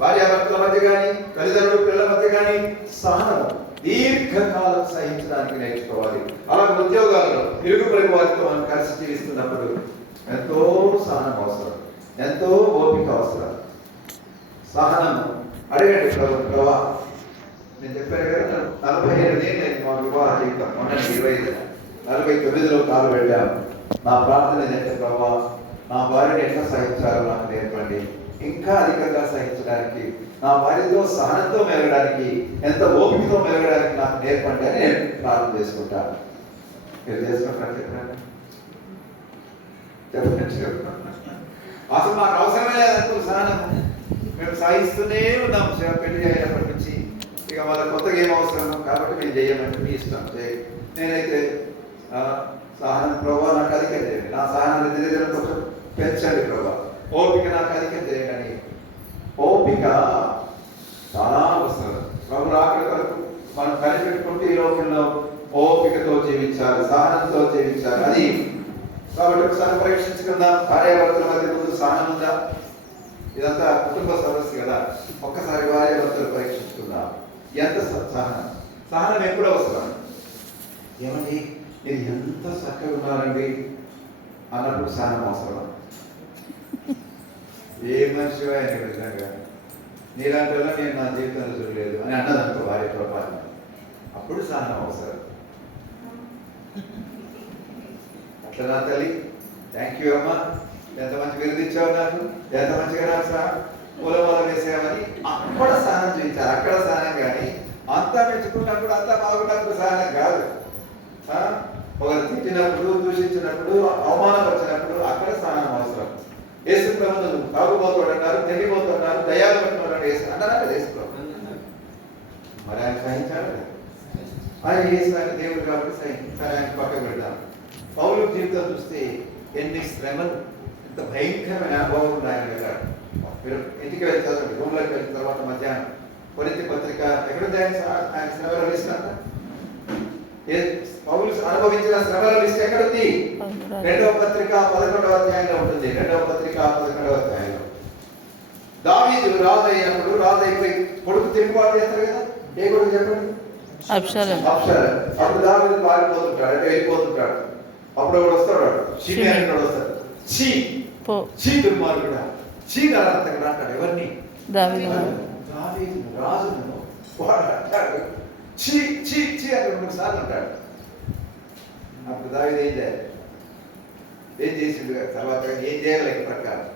భార్యాభర్తల మధ్య కానీ, తల్లిదండ్రుల పిల్లల మధ్య కానీ సహనం, దీర్ఘకాలం సహించడానికి నేర్చుకోవాలి. అలాగే ఉద్యోగాల్లో ఇరుగు పొరుగు వారితో మనం కలిసి జీవిస్తున్నప్పుడు ఎంతో సహనం అవసరం, ఎంతో ఓపిక అవసరం. సహనం అడగండి ప్రభా. నేను చెప్పాను కదా, 47 ఏళ్ళు మా వివాహ జీవితం. మొన్న 49లో కాలు వెళ్ళాము. నా ప్రార్థన ఏంటంటే, ప్రభా నా భార్యని ఎట్లా సహించాలో నాకు నేర్పండి, ఇంకా అధికంగా సహించడానికి, నా భార్యతో సహనంతో మెలగడానికి, ఎంత ఓపికతో మెలగడానికి నాకు నేర్పండి అని నేను ప్రార్థన చేసుకుంటాను. మీరు చేసుకుంటారు చెప్పండి. అసలు మాకు అవసరమే లేదనుకో సహనం. మేము సాగిస్తూనే ఉన్నాం పెళ్లి అయినప్పటి నుంచి. ఇక వాళ్ళ కొత్తగా ఏం అవసరము కాబట్టి మేము చేయమంటే మీ ఇష్టం. నేనైతే సహనం ప్రభావ నాకు అధికం చేయండి, నా సహనాన్ని దినదిన కొంచెం పెంచండి ప్రభావ, ఓపిక నాకు అధికం చేయండి. ఓపిక చాలా అవసరం. ప్రభు ఆకలి వరకు మనం కనిపెట్టుకుంటే ఈ లోకంలో ఓపికతో జీవించాలి, సహనంతో జీవించాలి. అది కాబట్టి ఒకసారి పరీక్షించుకుందాం. భార్యాభర్తల మధ్య ముందు సహనం ఉందా? ఇదంతా కుటుంబ సమస్య కదా. ఒక్కసారి భార్యాభర్తలు పరీక్షించుకుందాం. ఎంత సహనం, సహనం ఎప్పుడు అవసరం? ఏమండి మీరు ఎంత చక్కగా ఉన్నారండి అన్నప్పుడు సహనం అవసరం. ఏ మనిషి ఆయన విధంగా నీలాంటి వల్ల నేను నా జీవితంలో చూడలేదు అని అన్నదనుకో భార్య పొరపాటు, అప్పుడు సహనం అవసరం. అట్లా నా తల్లి థ్యాంక్ యూ అమ్మా, ఎంత మంచి విరుదిచ్చావు నాకు, ఎంత మంచిగా నాకు పూలమాల వేసామని అక్కడ సహనం చూపించాలి. అక్కడ సహనం కానీ అంతా మెచ్చుకున్నప్పుడు, అంతా బాగున్నప్పుడు సహనం కాదు. ఒకరు తిట్టినప్పుడు, దూషించినప్పుడు, అవమానపరిచినప్పుడు అక్కడ సహనం అవసరం. యేసు ప్రభువును తాగుబోతాడు అన్నారు, తెగిపోతున్నారు, దయాలు పట్టినాడు యేసు అన్నారా? యేసు ప్రభు మరి ఆయన సహించాడు. ఆయన యేసు ఆయన దేవుడు కాబట్టి సరే ఆయన పక్కకు పెడతాం. పౌలు జీవితం చూస్తే ఎన్ని శ్రమలు, ఎంత భయంకరమైన అనుభవం ఉంది. ఆయన వెళ్ళాడు. మీరు ఇంటికి వెళ్ళి చదవండి, రూమ్లోకి వెళ్ళిన తర్వాత మధ్యాహ్నం కొరింథీ పత్రిక ఎక్కడుంది ఆయన శ్రమల లిస్ట్ అంతా. పౌలు అనుభవించిన శ్రమల లిస్ట్ ఎక్కడుంది? 2వ పత్రిక 11వ అధ్యాయంలో ఉంటుంది. 2వ పత్రిక 11వ అధ్యాయంలో దావీదు రాజు అయినప్పుడు, రాజు అయిపోయి కొడుకు తిరుగుబాటు చేస్తారు కదా. ఏ కొడుకు చెప్పండి? అబ్షాలోము. అప్పుడు దావీదు పారిపోతుంటాడు, వెళ్ళిపోతుంటాడు. అప్పుడు ఒకడు వస్తాడు, షిమ్యోను అనేవాడు వస్తాడు. చీ దుర్మార్గుడా, చీ నరహంతకుడా అంటాడు. ఎవరిని? దావీదు రాజును. వాడు అంటాడు చీ చీ చీ అని 2 సార్లు అంటాడు. అప్పుడు దావీదు ఏం చేసిండు? తర్వాత ఏం చేయలేక ప్రకారం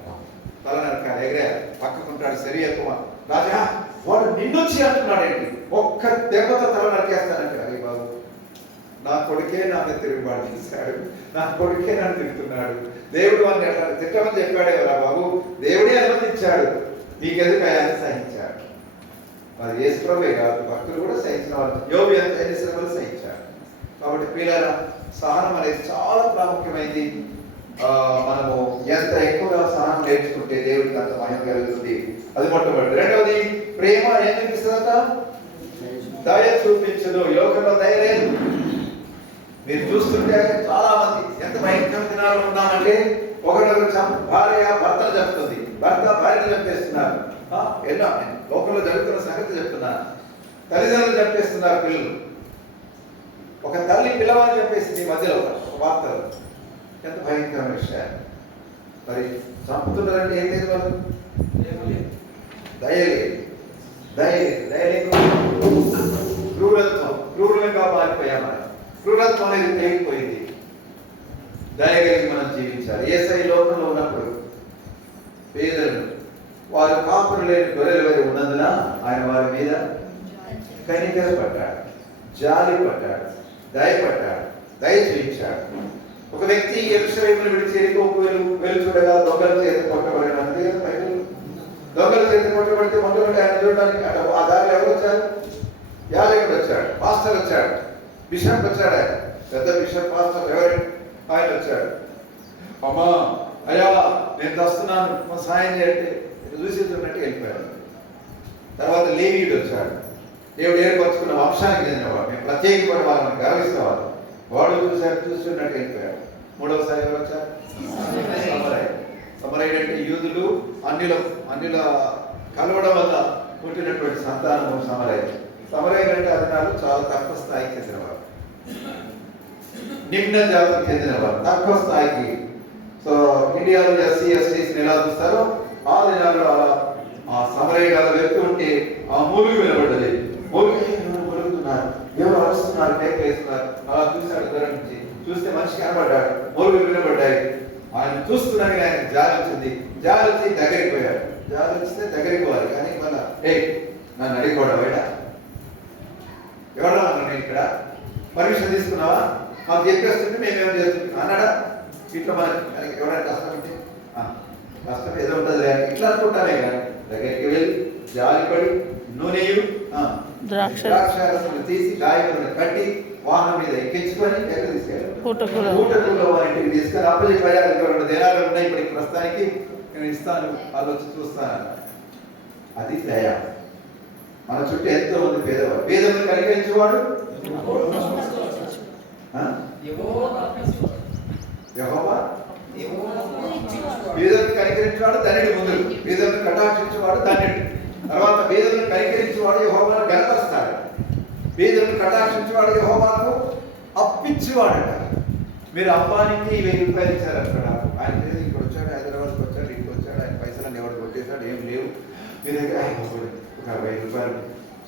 తల నరకాలి, ఎగరేయాలి, పక్కకుంటాడు. సరి ఎక్కువ రాజా వాడు నిన్నొచ్చి అంటున్నాడు ఏంటి, ఒక్క దెబ్బతో తల నరికేస్తానంటాడు. అరే బాబు, నా కొడుకే నన్ను తిరుగుబాటు చేశాడు, నా కొడుకే నన్ను తిరుగుతున్నాడు, దేవుడు వాడిని అట్లా తిట్టమని చెప్పాడే రా బాబు, దేవుడే అనుమతించాడు, మీకెందుకు అయాన్ని సహించాడు. అది యేసు ప్రభువే కాదు, భక్తులు కూడా సహించిన వాళ్ళు. యోబు ఎంత శ్రమలు సహించాడు. కాబట్టి పిల్లల సహనం అనేది చాలా ప్రాముఖ్యమైనది. మనము ఎంత ఎక్కువగా సహనం నేర్చుకుంటే దేవుడికి అంత మహిమ కలుగుతుంది. అది మొట్టమొదటి. రెండవది, ప్రేమ ఏం చూపిస్తుందట? దయ చూపించదు. ఈ లోకంలో దయ లేదు. మీరు చూస్తుంటే చాలా మంది ఎంత భయంకర దినాలు ఉన్నామంటే, ఒకరినొకరు భార్య భర్తను చంపుతుంది, భర్త భార్యను చంపేస్తున్నారు. ఎన్నో లోకంలో జరుగుతున్న సంగతి చెప్తున్నారు. తల్లిదండ్రులు చంపేస్తున్నారు పిల్లలు. ఒక తల్లి పిల్లవాడిని చంపేసింది ఈ మధ్యలో ఒక వార్తలు. ఎంత భయంకరమైన విషయాలు. మరి చంపుతున్నారంటే ఏం లేదు, వాళ్ళు దయలేదు, క్రూరంగా మారిపోయామని. క్రూరత్వం అనేది పెరిగిపోయింది. దయగలిగి మనం జీవించాలి. యేసయ్య లోకంలో ఉన్నప్పుడు పేదలను, వారు కాపులు లేని గొర్రెల వలె ఉన్నందున ఆయన వారి మీద కనికర పడ్డాడు, జాలి పడ్డాడు, దయపడ్డాడు, దయ చూపించాడు. ఒక వ్యక్తి యెరూషలేమును విడిచి యెరికోకు వెలుచుడగా దొంగల చేత కొట్టబడిన, అంతే కదా బైబిల్. దొంగల చేత కొట్టబడితే మొట్టమొదటి ఆయన చూడడానికి ఆ దారిలో ఎవరు వచ్చారు? యాజకుడు వచ్చాడు, పాస్టర్ వచ్చాడు, బిషప్ వచ్చాడు. ఆయన పెద్ద బిషప్, పాస్టర్ ఎవరు? ఆయన వచ్చాడు. అమ్మా అయ్యా నేను వస్తున్నాను, మా సాయం చేయండి, చూసి చూసినట్టు వెళ్ళిపోయాడు. తర్వాత లేవీయుడు వచ్చాడు, దేవుడు ఏర్పరచుకున్న వంశానికి చెందినవాడు, మేము ప్రత్యేకమైన వాళ్ళని గర్విస్తేవాడు. వాడు చూస్తున్నట్టు వెళ్ళిపోయాడు. మూడవసారి ఎవరు వచ్చారు? సమరయుడు. సమరయుడు అంటే యూదులు అన్యుల కలవడం వల్ల పుట్టినటువంటి సంతానం సమరయ్య. సమరయ్య అంటే అతనాలు చాలా తక్కువ స్థాయికి చెందినవారు, నిమ్న జాతికి చెందినవారు, తక్కువ స్థాయికి. సో ఇండియాలో ఎస్సీ ఎస్టీస్ ఎలా చూస్తారో ఆ దినాల్లో అలా ఆ సమరయ్య గారు వెళ్తూ ఉంటే ఆ మూలుగు వినబడ్డది. మూలుగుతున్నారు, ఎవరు అరుస్తున్నారు, కేక్ వేస్తున్నారు. అలా చూశాడు దూరం నుంచి. చూస్తే మనిషి కనబడ్డాడు, మూలుగులు వినబడ్డాయి. ఆయన చూస్తున్నాను ఆయన జాలి వచ్చింది. జాలి వచ్చి దగ్గరికి పోయాడు. జాలి వస్తే దగ్గరికి పోవాలి, కానీ మళ్ళా నన్ను అడిగకూడదు బయట ఎవడా అన్నాను, నేను ఇక్కడ పర్మిషన్ తీసుకున్నావా, మాకు చెప్పేస్తుంటే మేమేమో చేస్తున్నాం అన్నాడా. ఇట్లా మనకి ఎవరైనా కష్టం ఉంటే కష్టం ఏదో ఉంటుంది ఇట్లా అనుకుంటానే కానీ దగ్గరికి వెళ్ళి జాలిపడి నూనెయు ద్రాక్షారసములు తీసి గాయకులను కట్టి వాహనం మీద ఎక్కించుకొని ఎక్కడ తీసుకెళ్ళారు, పూటకూలో వారింటికి తీసుకొని అప్పచెప్పారు. 2 దినాలు ఉన్నాయి ఇప్పుడు ప్రస్తుతానికి, నేను ఇస్తాను, వాళ్ళు వచ్చి చూస్తాను. అది దయ. మన చుట్టూ ఎంతో మంది పేదవాడు, పేదలను కనికరించేవాడు యెహోవా. పేదలను కనికరించేవాడు ధన్యుడు. ముందు పేదలను కటాక్షించేవాడు ధన్యుడు. తర్వాత పేదలను కనికరించేవాడు యెహోవాను గణపరుస్తాడు. పేదలను కటాక్షించేవాడు యెహోవాకు అప్పించేవాడట. మీరు అంబానీకి 1000 రూపాయలు ఇచ్చారు అక్కడ, ఆయన పేరు ఇక్కడ వచ్చాడు, హైదరాబాద్కి వచ్చాడు, ఇంటికి వచ్చాడు, ఆయన పైసలు ఎవరు కొట్టేశాడు, ఏం లేవు. మీ దగ్గర ఒక 1000 రూపాయలు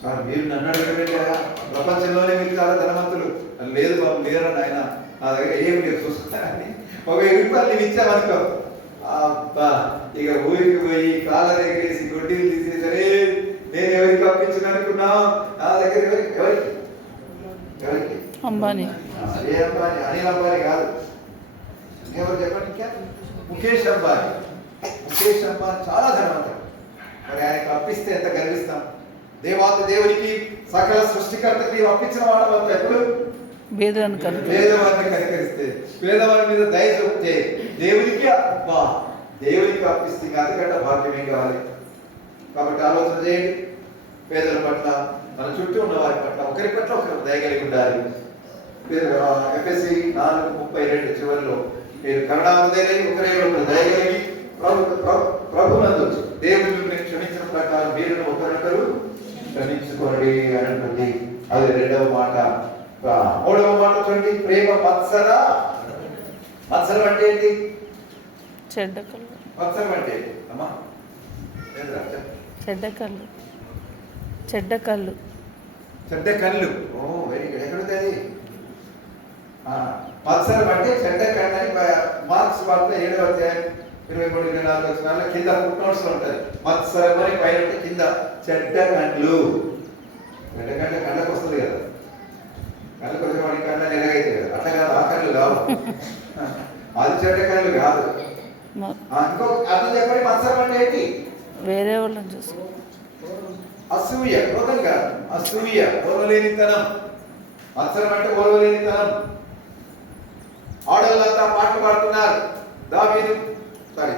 సార్, మీరు నన్ను అడగడం కదా, ప్రపంచంలోనే మీరు చాలా ధనవంతులు. లేదు బాబు, లేరని ఆయన, నా దగ్గర ఏం లేదు చూసుకున్నానని ఒక 1000 రూపాయలు నీవు ఇచ్చామనుకో, అబ్బా ఇక ఊరికి పోయి కాళ్ళ దగ్గర వేసి గొడ్డీలు తీసేసరే నేను ఎవరికి అప్పించిన అనుకున్నావు. నా దగ్గర ఎవరికి అంబానీ, ఏ అంబానీ, అనిల్ అంబానీ కాదు, ఎవరు చెప్పండి, ఇంకా ముఖేష్ అంబానీ. ముఖేష్ అంబానీ చాలా ధనవంతుడు. మరి ఆయనకు అప్పిస్తే ఎంత గర్విస్తాం. దేవునికి సకల సృష్టికర్తకి అప్పించిన వాడు ఎప్పుడు పేదవారిని కనికరిస్తే, పేదవారి మీద దయ చూపితే దేవునికి అప్పిస్తే అంతకంటే భాగ్యం ఏం కావాలి. కాబట్టి ఆలోచన చేయండి, పేదల పట్ల, మన చుట్టూ ఉన్న వారి పట్ల, ఒకరి పట్ల ఒకరు దయ కలిగి ఉండాలి. ఎఫెసీ 4:32 చివరిలో మీరు కరుణామృదయులై ఒకరే ఒకరు దయ కలిగి ప్రభునందు దేవుని క్షమించిన ప్రకారం మీరు ఒకరొకరు క్షమించుకోండి అని అంటుంది. అది 2వ మాట. 3వ మాట చూడండి, ప్రేమ మత్సర. మత్సరం అంటే ఏంటి? చెడ్డ కళ్ళు. మత్సరం అంటే అమ్మా చెడ్డ కళ్ళు. చెడ్డ కళ్ళు. చెడ్డ కళ్ళు. ఓ వెరీ గుడ్. ఎక్కడుంది? మత్సరం అంటే చెడ్డ కళ్ళు అని మార్క్స్ వార్త 7వ అధ్యాయం 23-24 వచనాల్లో కింద ఫుట్ నోట్స్ లో ఉంటుంది. మత్సరం అని పైన ఉంటే కింద చెడ్డ కళ్ళు. చెడ్డ కళ్ళ కళ్ళకు వస్తుంది కదా, కళ్ళకు వచ్చిన వాడి కళ్ళ ఎలాగైతే కదా, అట్లా కాదు, ఆ కళ్ళు కావు, అది చెడ్డ కళ్ళు కాదు. ఇంకో అర్థం చెప్పండి, మత్సరం అంటే ఏంటి? వేరే వాళ్ళని చూసుకో. అసూయ, క్రోధం కాదు, అసూయ, ఓర్వలేనితనం. మత్సరం అంటే ఓర్వలేనితనం. ఆడవాళ్ళంతా పాటలు పాడుతున్నారు,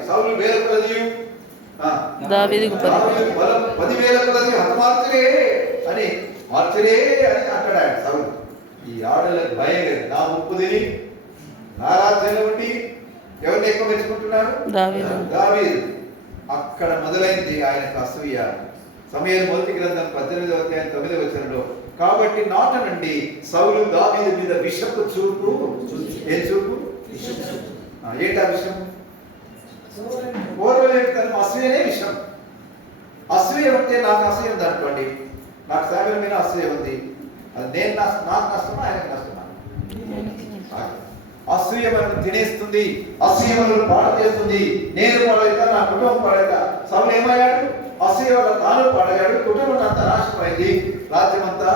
సౌలు వేల కొలదియు దావీదుకు 10,000 కొలది హతమార్చురే అని అంటాడు సౌలు. ఈ ఆడలకు భయం లేదు. నా ముప్పు తిని నా రాజ్యంలో ఉండి ఎవరిని ఎక్కువ మెచ్చుకుంటున్నాడు? దావీదు. అక్కడ మొదలైంది ఆయనకు అసూయ. సమూయేలు మొదటి గ్రంథం 18వ అధ్యాయం 9వ వచనంలో, కాబట్టి నాట నుండి సౌలు దావీదు మీద విషపు చూపు. ఏ చూపు? ఏంటా విషం? ఓర్వలేనితనం, అసూయనే విషం. అసూయ ఉంటే నాకు అసూయ ఉంది అనుకోండి, నాకు సాగల మీద అసూయ ఉంది, అది నేను నాకు నష్టమా ఆయనకు నష్టమా? అసూయ మనల్ని తినేస్తుంది, అసూయ మనల్ని పాడు చేస్తుంది. నేను పాడైతా, నా కుటుంబం పాడైతా. సౌలు ఏమయ్యాడు? అసూయ వల్ల తాను పాడగాడు, కుటుంబం అంతా నాశనమైంది, రాజ్యం అంతా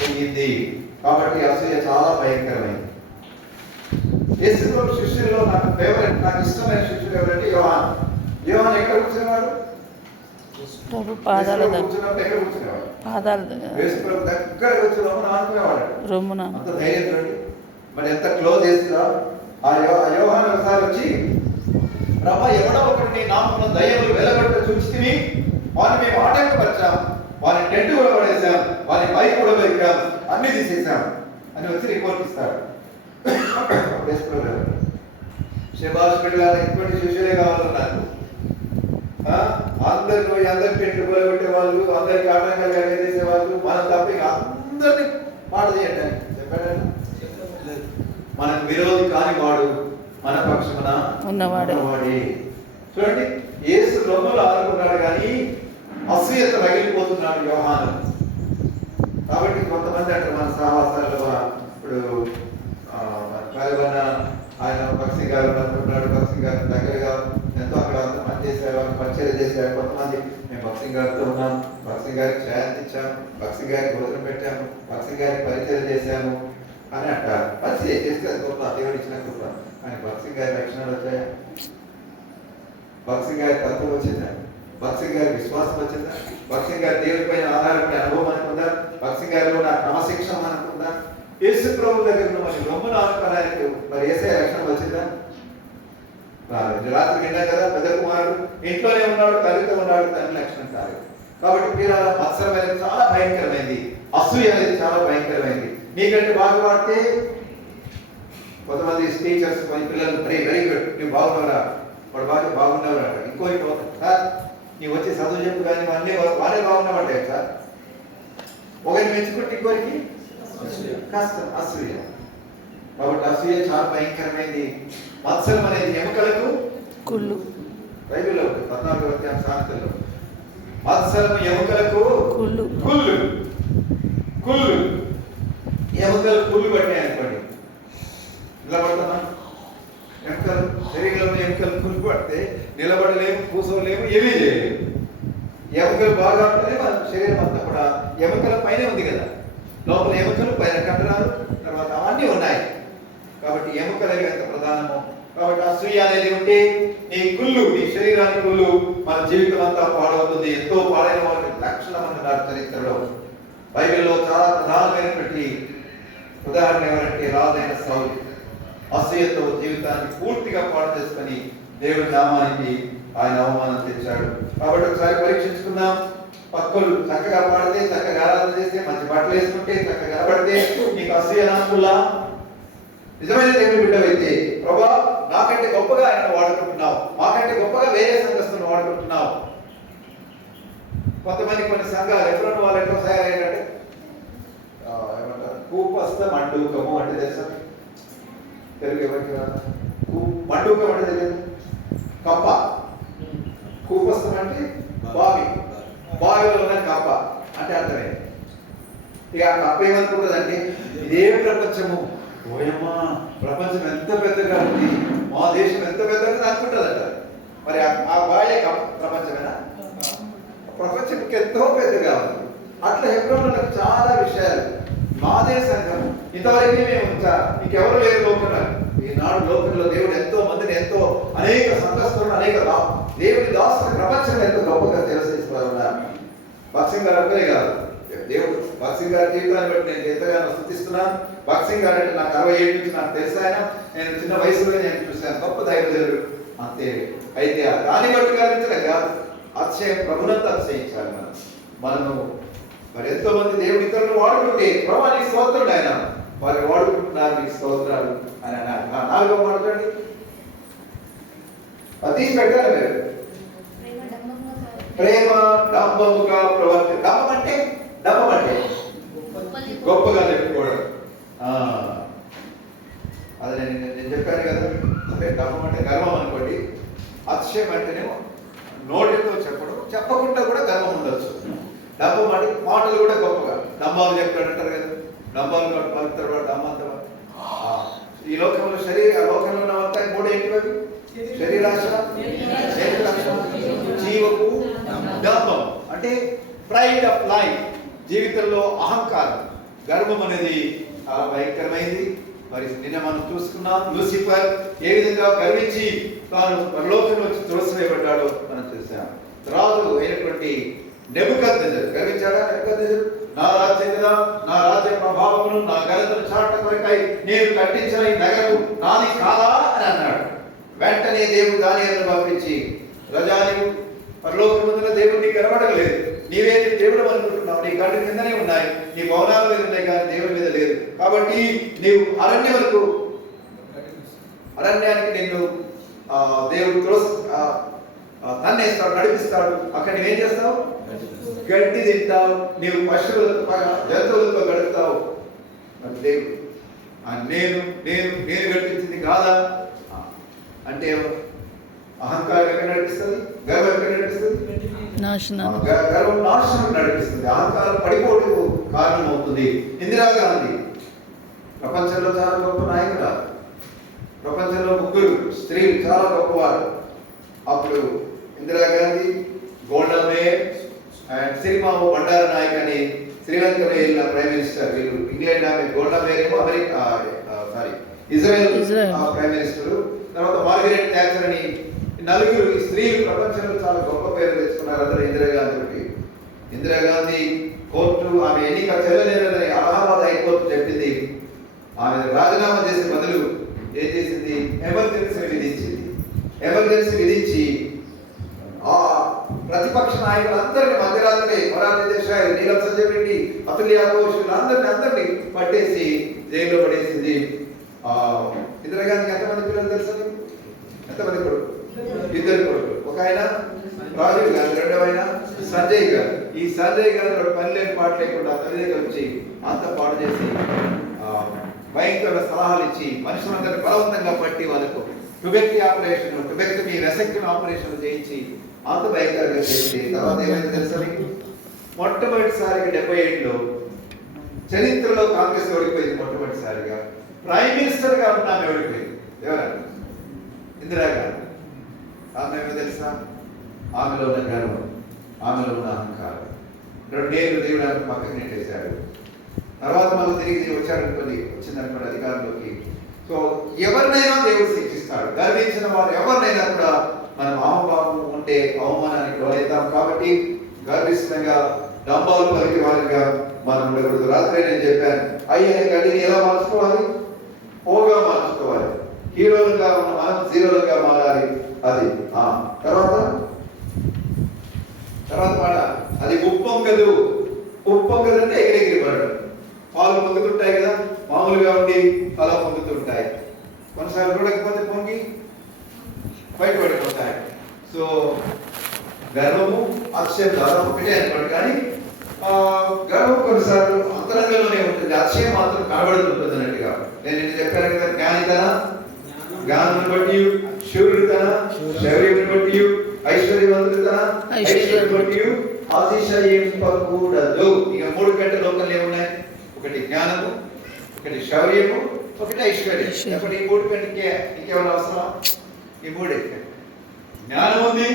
పోయింది. కాబట్టి అసూయ చాలా భయంకరమైంది. యేసుప్రభు శిష్యుల్లో నాకు ఫేవరెట్, నాకు ఇష్టమైన శిష్యుడు ఎవరంటే యోహాను. యోహాను ఎక్కడ కూర్చునేవాడు? పాదాల కూర్చున్నప్పుడు ఎక్కడ కూర్చునేవాడు? పాదాల యేసుప్రభు దగ్గర కూర్చున్నాము అనుకునేవాడు. రొమ్మున. అంత ధైర్యం చూడండి, మరి ఎంత క్లోజ్ చేస్తున్నారు. ఆ యోహాను ఒకసారి వచ్చి, ప్రభా ఎవడో ఒకటి నీ నామమున దయ్యములు వెలగొట్ట చూచితివి, వారిని మేము ఆటంకపరిచాం, వారి టెంట్ కూడా పడేసాం, వారి బైక్ కూడా పెరిగాం, అన్ని తీసేసాం అని వచ్చి రిపోర్ట్ ఇస్తారు. శబాష్ బిడ్డలారా, ఇటువంటి శిష్యులే కావాలన్నారు. అందరి పెట్టి కొలగొట్టే వాళ్ళు, అందరికి ఆటంకాలు కలిగేసే వాళ్ళు, మనం తప్ప ఇక అందరినీ మాట చేయండి చెప్పాడు. మనకు విరోధి కాని వాడు మన పక్షమున ఉన్నవాడే. చూడండి, యేసు రొమ్ములు ఆడుకున్నాడు కానీ అసూయత రగిలిపోతున్నాడు యోహాను. కాబట్టి కొంతమంది అంటే మన సహవాసాలలో ఇప్పుడు ఆయన భక్సి గారు అనుకుంటున్నాడు, భక్సి గారు దగ్గరగా ఎంతో అక్కడ అంత పని చేశారు, పరిచయం చేశారు. కొంతమంది మేము భక్సి గారితో ఉన్నాం, భక్సి గారికి ఛాయ్ ఇచ్చాము, భక్సి గారికి భోజనం పెట్టాము, భక్సి గారికి పరిచయం చేశాము అని అంటారు. పరిచయం చేస్తే అది గొప్ప, దేవుడు ఇచ్చిన గొప్ప. కానీ భక్సి గారి లక్షణాలు వచ్చాయా? భక్సి గారి తత్వం వచ్చిందా? భక్సి గారి విశ్వాసం వచ్చిందా? భక్సి గారి దేవుడి పైన ఆధారపడే అనుభవం అనుకుందా? భక్సి గారిలో నా క్రమశిక్షణ అనుకుందా? యేసు ప్రభు దగ్గర మరి రొమ్మును ఆనుకోవడానికి మరి ఏసే లక్షణం వచ్చిందా? రాత్రి విన్నాం కదా, పెద్ద కుమారుడు ఇంట్లోనే ఉన్నాడు, తల్లితో ఉన్నాడు, తండ్రి లక్షణం కాదు. కాబట్టి మీరు మత్సరం అనేది చాలా భయంకరమైంది, అసూయ అనేది చాలా భయంకరమైంది. నీకంటే బాగా పాడితే కొంతమంది టీచర్స్ మన పిల్లలు వెరీ వెరీ గుడ్, నువ్వు బాగున్నావురా, వాడు బాగున్నావు అంటారు. ఇంకో సార్ నీవు వచ్చి చదువు చెప్పు కానీ వాళ్ళే బాగున్నావంటే సార్ ఒకరిని మెచ్చుకుంటే ఇంకోరికి కష్టం, అసూయ. కాబట్టి అసూయ చాలా భయంకరమైంది. మత్సరం అనేది ఎముకలకు కుళ్ళు. బైబిల్లో 14వ అధ్యాయం సామెతల్లో మత్సరం ఎముకలకు కుళ్ళు కుళ్ళు కుళ్ళు. ఎముకలు కుళ్ళు పట్టాయి అనుకోండి, నిలబడుతున్నా ఎముకలు శరీరంలో ఎముకలు కుళ్ళు పడితే నిలబడలేము, కూర్చోలేము, ఏమీ చేయలేము. ఎముకలు బాగా ఉంటేనే మన శరీరం అంతా కూడా ఎముకల పైనే ఉంది కదా, లోపల ఎముకలు పైన కండరాలు తర్వాత అవన్నీ ఉన్నాయి. కాబట్టి ఎముకలు ఎంత ప్రధానమో. కాబట్టి అసూయ అనేది ఉంటే నీ కుళ్ళు, నీ శరీరానికి కుళ్ళు, మన జీవితం అంతా పాడవుతుంది. ఎంతో పాడైన వాళ్ళకి లక్షల మంది ఉన్నారు చరిత్రలో. బైబిల్లో చాలా ప్రధానమైనటువంటి ఉదాహరణ ఎవరంటే రాజైన సౌలు. అసూయతో జీవితాన్ని పూర్తిగా పాడు చేసుకొని దేవుడి నామానికి ఆయన అవమానం తెచ్చాడు. కాబట్టి ఒకసారి పరీక్షించుకుందాం. పక్కలు చక్కగా పాడితే, చక్కగా ఆరాధన చేస్తే, మంచి బట్టలు వేసుకుంటే, చక్కగా పడితే నీకు అసూయ నాకులా? నిజమైన దేవుడి బిడ్డవైతే ప్రభా నాకంటే గొప్పగా ఆయన వాడుకుంటున్నావు, మాకంటే గొప్పగా వేరే సంఘస్థులను వాడుకుంటున్నావు. కొంతమంది కొన్ని సంఘాలు ఎప్పుడన్నా వాళ్ళు ఎట్లా తయారయ్యారంటే ఏమంటారు, కూపస్థ మండూకము అంటే తెలుసా? తెలుగు ఎవరికి మండూకం అంటే తెలియదు. కప్ప. కూపస్థం అంటే బావిలో ఉన్న కప్ప అంటే అర్థమే. ఇక ఆ కప్ప ఏమనుకుంటుందంటే ఇదే ప్రపంచము, ఓయమ్మా ప్రపంచం ఎంత పెద్దగా ఉంది, మా దేశం ఎంత పెద్దగా అనుకుంటుందంట. మరి ఆ బాయే ప్రపంచమేనా? ప్రపంచం ఎంతో పెద్దగా ఉంది. అట్లా హెబ్రోన్లో చాలా విషయాలు మాదే సంఘం ఇంతవరకు మేము ఇంకెవరు లేరు లోకంలో. ఈనాడు లోకంలో దేవుడు ఎంతో మందిని, ఎంతో అనేక సంఘస్థులను, అనేక దేవుడి దాసులు ప్రపంచంలో ఎంతో గొప్పగా తెలియజేస్తున్నారు. భక్సింగ్ గారు ఒక్కరే కాదు, దేవుడు భక్సింగ్ గారి జీవితాన్ని బట్టి నేను ఎంతగానో స్తుతిస్తున్నాను. భక్సింగ్ గారు అంటే నాకు 60 ఏళ్ళ నుంచి నాకు తెలుసు. ఆయన నేను చిన్న వయసులో నేను చూశాను, గొప్ప దైవజనుడు అంతే. అయితే దాన్ని బట్టి కాదు కాదు, అతిశయం ప్రభునంతా అతిశయించాలి. మనము మరి ఎంతో మంది దేవుడి ఇతరులు వాడుకుంటే ప్రభా నీకు స్తోత్రుడు, ఆయన వారు వాడుకుంటున్నారు, నీకు స్తోత్రాలు అని అన్నారు. 4వ మాట్లాడి అతీసి పెట్టాలి మీరు. ప్రేమ డంబముగా ప్రవర్తి. డంబం అంటే గొప్పగా చెప్పుకోవడం. అది నేను చెప్పాను కదా, అంటే డంబం అంటే గర్వం అనుకోండి. అతిశయం అంటేనేమో నోటితో చెప్పడం, చెప్పకుండా కూడా గర్వం ఉండొచ్చు. డంబం అంటే మాటలు కూడా గొప్పగా డంబాలు చెప్తాడు అంటారు కదా, డంబాలు పలుకుతాడు డంబంతా. ఈ లోకంలో లోకంలో ఉన్న అంతా 3 ఏంటివి? శరీరాశ, జీవపు డంబం అంటే ప్రైడ్ ఆఫ్ లైఫ్. జీవితంలో అహంకారం, గర్వం అనేది భయంకరమైంది. మరి నిన్న మనం చూసుకున్నాం, లూసిఫర్ ఏ విధంగా గర్వించి తాను పరలోకంలో వచ్చి త్రోసివేయబడ్డాడో మనం చూసాం. రాజు అయినటువంటి నెబుకద్నెజరు గర్వించాడా? నెబుకద్నెజరు నా రాజ్యం కదా, నా రాజ్య ప్రభావమును, నా ఘనతను చాటడం కొరకై నేను కట్టించిన ఈ నగరం నాది కాదా అని అన్నాడు. వెంటనే దేవుడు దానియేలును పంపించి, రజా నీవు పరలోకమందున దేవుడిని కనబడలేదు, నీవేది దేవుడు అనుకుంటున్నావు, నీ కళ్ళు కిందనే ఉన్నాయి, నీ భవనాల మీద ఉన్నాయి కానీ దేవుడి మీద లేదు. కాబట్టి నీవు అరణ్యానికి నిన్ను దేవుడు తన్నేస్తాడు, నడిపిస్తాడు. అక్కడ నువ్వేం చేస్తావు? గడ్డి తింటావు, నీవు పశువులతో జంతువులతో గడుపుతావు. మరి దేవుడు నేను నేను నేను గడిపించింది కాదా అంటే అహంకారం ఎక్కడ నడిపిస్తుంది? గర్వం ఎక్కడ నడిపిస్తుంది? గర్వం నాశనం నడిపిస్తుంది. అహంకారం పడిపోవడానికి కారణం అవుతుంది. ఇందిరాగాంధీ ప్రపంచంలో చాలా గొప్ప నాయకురాలు. ప్రపంచంలో 3 స్త్రీలు చాలా గొప్పవారు. అప్పుడు ఇందిరాగాంధీ, గోల్డా మేయర్ అండ్ సిరిమావు బండారు నాయక్ అని శ్రీలంకలో వెళ్ళిన ప్రైమ్ మినిస్టర్. వీళ్ళు ఇంగ్లాండ్ ఆమె గోల్డా మేయర్ ఏమో అమెరికా ఇజ్రాయెల్ ప్రైమ్ మినిస్టర్. తర్వాత మార్గరెట్ థాచర్ అని 4 స్త్రీలు ప్రపంచంలో చాలా గొప్ప పేరు తెచ్చుకున్నారు. అందరూ ఇందిరాగాంధీ. ఇందిరాగాంధీ కోర్టు ఆమె ఎన్నిక చెల్లలేదని అలహాబాద్ హైకోర్టు చెప్పింది. ఆమె రాజీనామా చేసే బదులు ఏం చేసింది? ఎమర్జెన్సీ విధించింది. ఎమర్జెన్సీ విధించి ఆ ప్రతిపక్ష నాయకులందరినీ మధ్యరాత్రి మొరార్జీ దేశాయ్, నీలం సంజయ్ రెడ్డి, అతుల్య ఘోష్ అందరినీ పట్టేసి జైల్లో పడేసింది. ఇందిరాగాంధీకి ఎంతమంది పిల్లలు తెలుసా? ఎంతమంది కొడుకు? 2 కొడుకు. ఒక ఆయన రాజీవ్ గాంధీ, రెండవ ఆయన సంజయ్ గాంధీ. ఈ సంజయ్ గాంధీ పని లేని పాట లేకుండా తల్లి దగ్గర వచ్చి అంత పాడు చేసి భయంకర సలహాలు ఇచ్చి మనుషులందరినీ బలవంతంగా పట్టి వాళ్ళకు టుబెక్టీ ఆపరేషన్, టుబెక్టమీ రెసెక్టమీ ఆపరేషన్ చేయించి అంత భయంకరంగా చేసి తర్వాత ఏమైంది తెలుసా మీకు? మొట్టమొదటిసారిగా 77లో చరిత్రలో కాంగ్రెస్ ఓడిపోయింది. మొట్టమొదటిసారిగా ప్రైమ్ మినిస్టర్ గా ఉన్న ఆమె ఓడిపోయింది. ఎవరన్నా? ఇందిరాగాంధీ. ఆమె ఏమో తెలుసా? ఆమెలో ఉన్న గర్వం, ఆమెలో ఉన్న అహంకారం 2 ఏళ్ళు దేవుడు ఆమె పక్కకు నెట్టేశాడు. తర్వాత మళ్ళీ తిరిగి వచ్చిందనుకోండి అధికారంలోకి. సో ఎవరినైనా దేవుడు శిక్షిస్తాడు. గర్వించిన వారు ఎవరినైనా కూడా మనం అహంభావం ఉంటే అవమానానికి లోనవుతాం. కాబట్టి గర్విష్టంగా డంబాలు పలికి వారిగా మనం ఉండకూడదు. రాత్రి నేను చెప్పాను, అయ్యే గడ్డిని ఎలా మార్చుకోవాలి? పోగా మార్చుకోవాలి. హీరోలుగా ఉన్న మనం జీరోలుగా మారాలి. అది తర్వాత మాట అది ఉప్పొంగదు. ఉప్పొంగదు అంటే ఎగిరెగిరి పడడం. పాలు పొంగుతుంటాయి కదా, మామూలుగా ఉండి అలా పొంగుతుంటాయి. కొన్నిసార్లు చూడకపోతే పొంగి బయటపడిపోతాయి. సో గర్వము అతిశయం దాదాపు ఒకటే అనుకోండి. కానీ గర్వం కొన్నిసార్లు అంతరంగంలోనే ఉంటుంది, అతిశయం మాత్రం కనబడుతుంటుంది అన్నట్టుగా. నేను ఇది చెప్పాను కదా, జ్ఞానితన జ్ఞానం బట్టి, శూరుడితన శౌర్యం బట్టి, ఐశ్వర్యవంతుడితన ఐశ్వర్యం బట్టి అతిశయింపకూడదు. ఇక 3 గంటల లోకల్ ఏమున్నాయి? ఒకటి జ్ఞానము, ఒకటి శౌర్యము, ఒకటి ఐశ్వర్యం. ఒకటి ఈ 3 కంటే ఇంకేమైనా అవసరం? ఈ 3 జ్ఞానం ఉంది,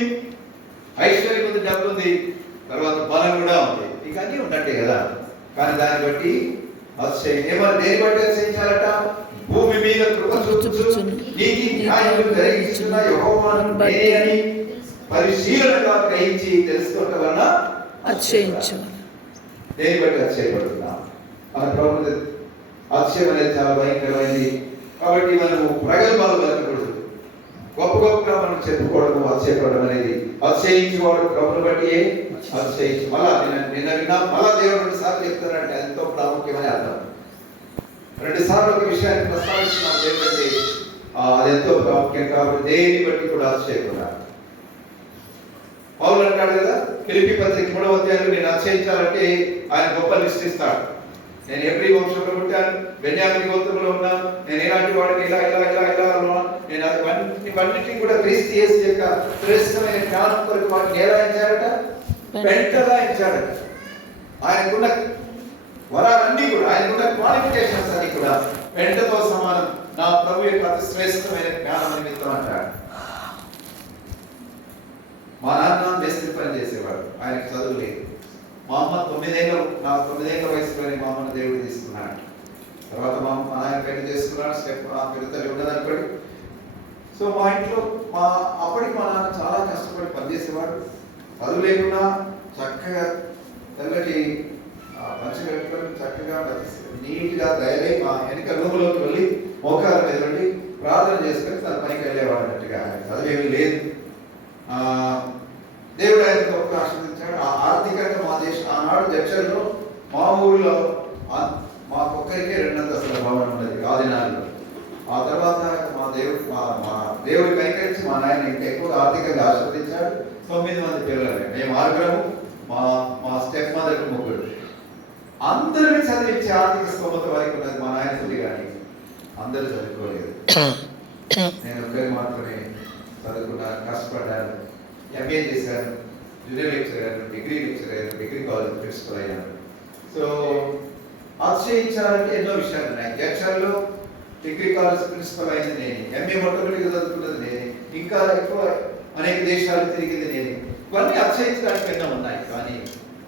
ఐశ్వర్యం ఉంది, డబ్బు ఉంది, తర్వాత బలం కూడా ఉంది. ఇక అన్నీ ఉన్నట్టే కదా. కానీ దాన్ని బట్టి అతిశయం. ఏమన్నా దేని బట్టి అతిశయించాలట? భూమి మీద కృప చూపుచు నీతి న్యాయములు జరిగిస్తున్న యెహోవాను నేనే అని పరిశీలనగా గ్రహించి తెలుసుకోవటం వలన అతిశయించు. దేని బట్టి అతిశయపడుతున్నా? మన ప్రభుత్వ అతిశయం అనేది చాలా భయంకరమైంది. కాబట్టి మనము ప్రగల్భాలు పలకకూడదు. గొప్పగా మనం చెప్పుకోవడము, అతిశయపడడం అనేది. అతిశయించేవాడు ప్రభుని బట్టి అతిశయించు. మళ్ళా నిన్న విన్నా, మళ్ళా దేవుడు 2 సార్లు చెప్తారంటే ఎంతో ప్రాముఖ్యమని అర్థం. 2 సార్లు ఒక విషయాన్ని ప్రస్తావించిన దేవుడంటే అది ఎంతో ప్రాముఖ్యం. కాబట్టి దేని బట్టి కూడా అతిశయపడాలి. పౌలు అంటాడు కదా, ఫిలిప్పీ పత్రిక 3వ అధ్యాయంలో నేను అతిశయించాలంటే ఆయన గొప్ప లిస్ట్ ఇస్తాడు. నేను ఎబ్రీ వంశంలో పుట్టాను, బెన్యామిన్ గోత్రంలో ఉన్నాను, నేను ఎలాంటి వాడిని ఇలా ఇలా ఇలా ఇలా నేను ఇవన్నిటిని కూడా క్రీస్తు యేసు యొక్క శ్రేష్టమైన జ్ఞానం కొరకు వాటిని ఎలా ఇచ్చారట? పెంటగా ఇచ్చాడట. ఆయనకున్న వరాలన్నీ కూడా, ఆయనకున్న క్వాలిఫికేషన్స్ అన్ని కూడా పెంటతో సమానం. నా ప్రభు యొక్క అతి శ్రేష్టమైన జ్ఞానం నిమిత్తం అంటాడు. మా నాన్న మేస్త్రి పని చేసేవాడు, ఆయనకు చదువు లేదు. మా అమ్మ 9 ఏళ్ళ వయసులోనే మా అమ్మను దేవుడు తీసుకున్నాడు. తర్వాత మా నాయన పెళ్లి చేసుకున్నాడు. స్టెప్ పెద్దలు ఉండదనుకోండి. సో మా ఇంట్లో అప్పటికి మా నాన్న చాలా కష్టపడి పనిచేసేవాడు. చదువు లేకుండా చక్కగా తెల్లటి మంచి కట్టుకొని చక్కగా నీట్గా దయలై మా వెనక రూములోకి వెళ్ళి మోకాల మీద వెళ్ళి ప్రార్థన చేసుకొని తన పనికి వెళ్ళేవాడు అన్నట్టుగా. చదువేమీ లేదు. దేవుడు ఆయన గొప్ప ఆశీర్వదించాడు. ఆర్థికంగా మా దేశం ఆనాడు జడ్చర్లో మా ఊరిలో మాకొక్కరికే 2 అంతస్తుల భవనం ఉన్నది ఆ దినాల్లో. ఆ తర్వాత మా దేవుడు కనికరించి మా నాయన ఇంకా ఎక్కువ ఆర్థికంగా ఆశీర్వదించాడు. 9 మంది పిల్లలు, మేము 6, మా స్టెప్ మదర్ 3. అందరినీ చదివించే ఆర్థిక స్తోమత వరకు ఉన్నది మా నాయనది, కానీ అందరూ చదువుకోలేదు. నేను ఒక్కరి మాత్రమే చదువుకున్నాను, కష్టపడ్డాను, ఎంఏ చేశాను, జూనియర్ లెక్చర్ అయ్యాను, డిగ్రీ లెక్చర్ అయ్యాను, డిగ్రీ కాలేజ్ ప్రిన్సిపల్ అయ్యాను. సో ఆశ్రయించాలంటే ఎన్నో విషయాలు ఉన్నాయి. జడ్చర్లో డిగ్రీ కాలేజ్ ప్రిన్సిపల్ అయింది నేను, ఎంఏ మొట్టమొదటిగా చదువుకున్నది నేను, ఇంకా ఎక్కువ అనేక దేశాలు తిరిగింది నేను. ఇవన్నీ ఆశ్రయించడానికి ఎన్నో ఉన్నాయి. కానీ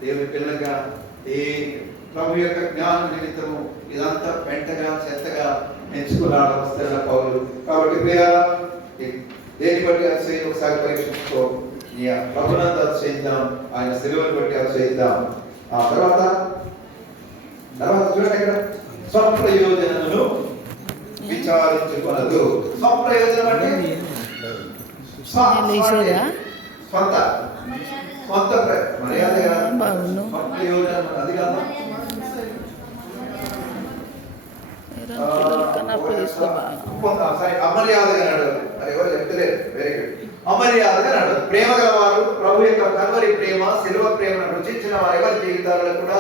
దేవుని పిల్లగా ఏ ప్రభు యొక్క జ్ఞానం నిమిత్తము ఇదంతా వెంటగా చెత్తగా ఎంచుకున్నాడు వస్తున్న పౌరులు. కాబట్టి దేని బట్టి అతిశయం ఒకసారి పరీక్షించుకో. నీ ప్రభునంత అతిశయిద్దాం, ఆయన శిలువను బట్టి అతిశయిద్దాం. ఆ తర్వాత చూడండి ఇక్కడ, స్వప్రయోజనమును విచారించుకొనదు. స్వప్రయోజనం అంటే స్వంత మర్యాద స్వప్రయోజనం అది కాదు. అమర్యాదగా నడవదు. అది ఎవరు చెప్తలేదు. Very good. అమర్యాదగా నడవదు. ప్రేమ గలవారు ప్రభు యొక్క కల్వరి ప్రేమ, శిలువ ప్రేమను రుచించిన వారు ఎవరి జీవితాలలో కూడా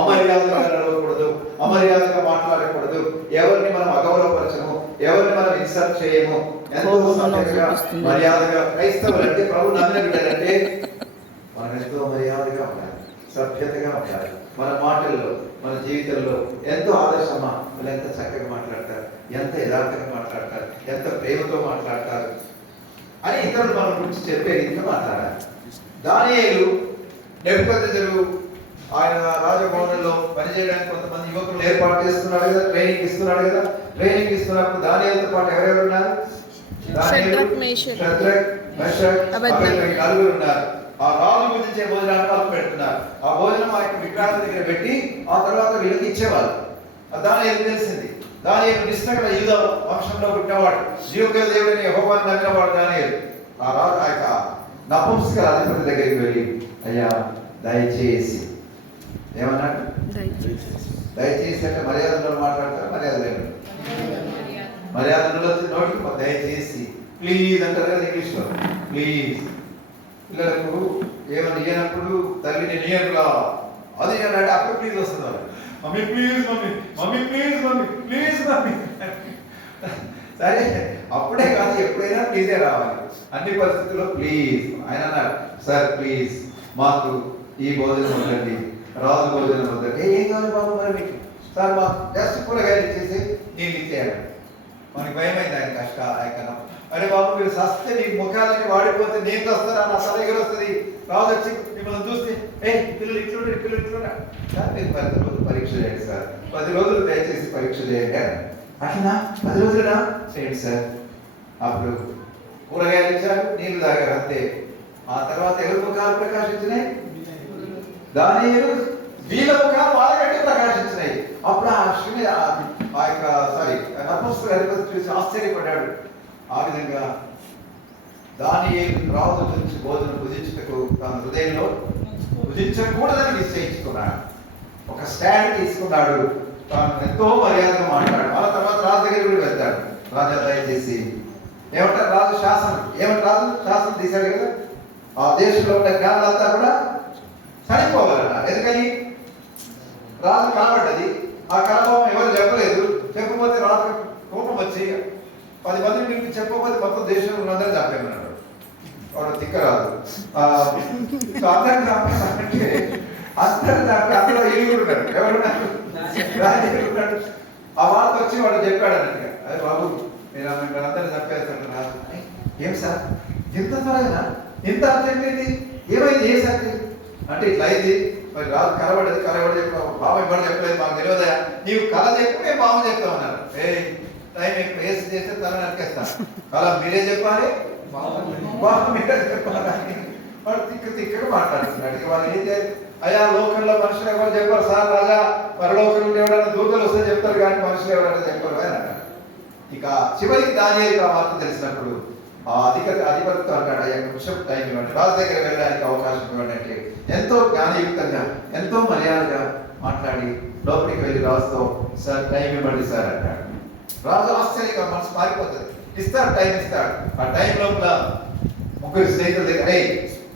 అమర్యాదగా నడవకూడదు, అమర్యాదగా మాట్లాడకూడదు. ఎవరిని మనం అగౌరవపరచము, ఎవరిని మనం ఇన్సల్ట్ చేయము. ఎంతో సభ్యతగా మర్యాదగా క్రైస్తవులు అంటే ప్రభు నమ్మిన బిడ్డలంటే మనం ఎంతో మర్యాదగా ఉండాలి, సభ్యతగా ఉండాలి. మన మాటల్లో, మన జీవితంలో ఎంతో ఆదర్శమా, వాళ్ళు ఎంత చక్కగా మాట్లాడతారు, ఎంత యథార్థంగా మాట్లాడతారు, ఎంత ప్రేమతో మాట్లాడతారు అని ఇతరులు మన గురించి చెప్పే రీతిలో మాట్లాడాలి. దానియేలు నెబుకద్నెజరు ఆయన రాజభవనంలో పనిచేయడానికి కొంతమంది యువకులు ఏర్పాటు చేస్తున్నాడు కదా, ట్రైనింగ్ ఇస్తున్నాడు కదా. ట్రైనింగ్ ఇస్తున్నప్పుడు దానియేలుతో పాటు ఎవరెవరు ఉన్నారు? షద్రక్, మెషక్, అబేద్నెగో నలుగురు ఉన్నారు. ఆ రాజు గురించే భోజనాన్ని వాళ్ళు పెడుతున్నారు. ఆ భోజనం ఆ యొక్క విగ్రహాల దగ్గర పెట్టి ఆ తర్వాత వీళ్ళకి ఇచ్చేవాళ్ళు. దానియేలు తెలిసింది. దానియేలు నిష్ఠగల యూద వంశంలో పుట్టినవాడు, జీవగల దేవుడిని యెహోవాను నమ్మినవాడు దానియేలు. ఆ రాజు ఆ యొక్క నపుంసక అధిపతి దగ్గరికి వెళ్ళి, అయ్యా దయచేసి ఏమన్నాడు? దయచేసి అంటే మర్యాదలో మాట్లాడతారు, మర్యాద లేదు. మర్యాదలో నోటికి దయచేసి, ప్లీజ్ అంటారు కదా ఇంగ్లీష్లో, ప్లీజ్. పిల్లలకు ఏమన్నా ఇయ్యనప్పుడు తల్లిని నియర్గా అది అంటే అప్పుడు ప్లీజ్ వస్తున్నారు. Mummy please, mummy mummy please, mummy please mummy. సరే అప్పుడే కాదు, ఎప్పుడైనా ప్లీజే రావాలి. అన్ని పరిస్థితుల్లో ప్లీజ్. ఆయన అన్నారు, సార్ ప్లీజ్ మాకు ఈ భోజనం వద్దండి, రాజు భోజనం వద్దండి. ఏం కావాలి బాబు మరి మీకు? సార్ మాకు జస్ట్ కూరగాయలు ఇచ్చేసి నీళ్ళు ఇచ్చేయాలి. మనకి భయమైంది ఆయన కష్ట ఆయన. అరే బాబు మీరు సస్తే మీకు ముఖాలన్నీ వాడిపోతే నేను వస్తారా, నా తల ఎగురు వస్తుంది. రాజు వచ్చి మిమ్మల్ని చూస్తే పిల్లలు ఇట్లుండే పిల్లలు ఇట్లున్నా సార్, మీరు 10 రోజులు పరీక్ష చేయండి సార్, 10 రోజులు దయచేసి పరీక్ష చేయండి. అట్లా 10 రోజులునా చేయండి సార్. అప్పుడు కూరగాయలు ఇచ్చారు, నీళ్లు తాగారు, అంతే. ఆ తర్వాత ఎవరి ముఖాలు ప్రకాశించినాయి? దానియేలు వీళ్ళ ముఖాలు వాళ్ళకంటే ప్రకాశించినాయి. అప్పుడు ఆ యొక్క నపుంసక అధిపతి చూసి ఆశ్చర్యపడ్డాడు. ఆ విధంగా దానియేలు రాజు గురించి భోజనం భుజించుటకు తన హృదయంలో భుజించకూడదని నిశ్చయించుకున్నాడు. ఒక స్టాండ్ తీసుకున్నాడు. తాను ఎంతో మర్యాదగా మాట్లాడు. వాళ్ళ తర్వాత రాజు దగ్గర కూడా వెళ్తాడు. రాజా దయచేసి ఏమంటారు? రాజు శాసనం ఏమంటారు? రాజు శాసనం తీశాడు కదా, ఆ దేశంలో ఉన్న జ్ఞానులంతా కూడా చనిపోవాలన్నారు. ఎందుకని? రాజు కనబడ్డది. ఆ కనభావం ఎవరు చెప్పలేదు. చెప్పకపోతే రాజు కోపం వచ్చి 10 మంది మీకు చెప్పకపోతే మొత్తం దేశంలో ఉన్నందరూ చంపేమన్నాడు. వాడు తిక్కరాదు. అందరూ ఏడుగురున్నారు. ఎవరున్నారు? రాజు. ఆ వార్త వచ్చి వాడు చెప్పాడు అన్నట్టుగా, అదే బాబు మీరు అందరూ చంపేస్తాడు. రాజు ఏం సార్ ఇంత త్వరగా ఇంత అర్జెంట్ ఏంటి? ఏమైంది? ఏ సార్ అంటే ఇట్లా అయింది. మరి రాజు కలబడేది చెప్పావు, బాబు ఎవరు చెప్పలేదు, మాకు తెలియదా? నీవు కళ చెప్పు, మేము బాబు చెప్తామన్నారు. టైం ఎక్కువ వేస్ట్ చేస్తే తల నరికేస్తాను. కళ మీరే చెప్పాలి, బాబు మీరే చెప్పాలి. వాడు తిక్కగా మాట్లాడుతున్నాడు. ఇక వాళ్ళు ఏం చేయాలి? అయ్యా లోకంలో మనుషులు ఎవరు చెప్పారు సార్, రాజా పరలోకంలో ఎవరైనా దూతలు వస్తే చెప్తారు కానీ మనుషులు ఎవరైనా చెప్పారు అని అంటారు. ఇక చివరికి దానియేలుకు ఆ వార్త తెలిసినప్పుడు ఆ అధిపతితో అంటాడు, అయ్యా కొంచెం టైం ఇవ్వండి, రాజు దగ్గర వెళ్ళడానికి అవకాశం ఇవ్వండి అంటే ఎంతో జ్ఞానయుక్తంగా ఎంతో మర్యాదగా మాట్లాడి లోపలికి వెళ్ళి రాజుతో సార్ టైం ఇవ్వండి సార్ అంటాడు. రాజు ఆశ్చర్యంగా మనసు మారిపోతుంది. ఇస్తాడు, టైం ఇస్తాడు. ఆ టైం లోపల 3 స్నేహితుల దగ్గర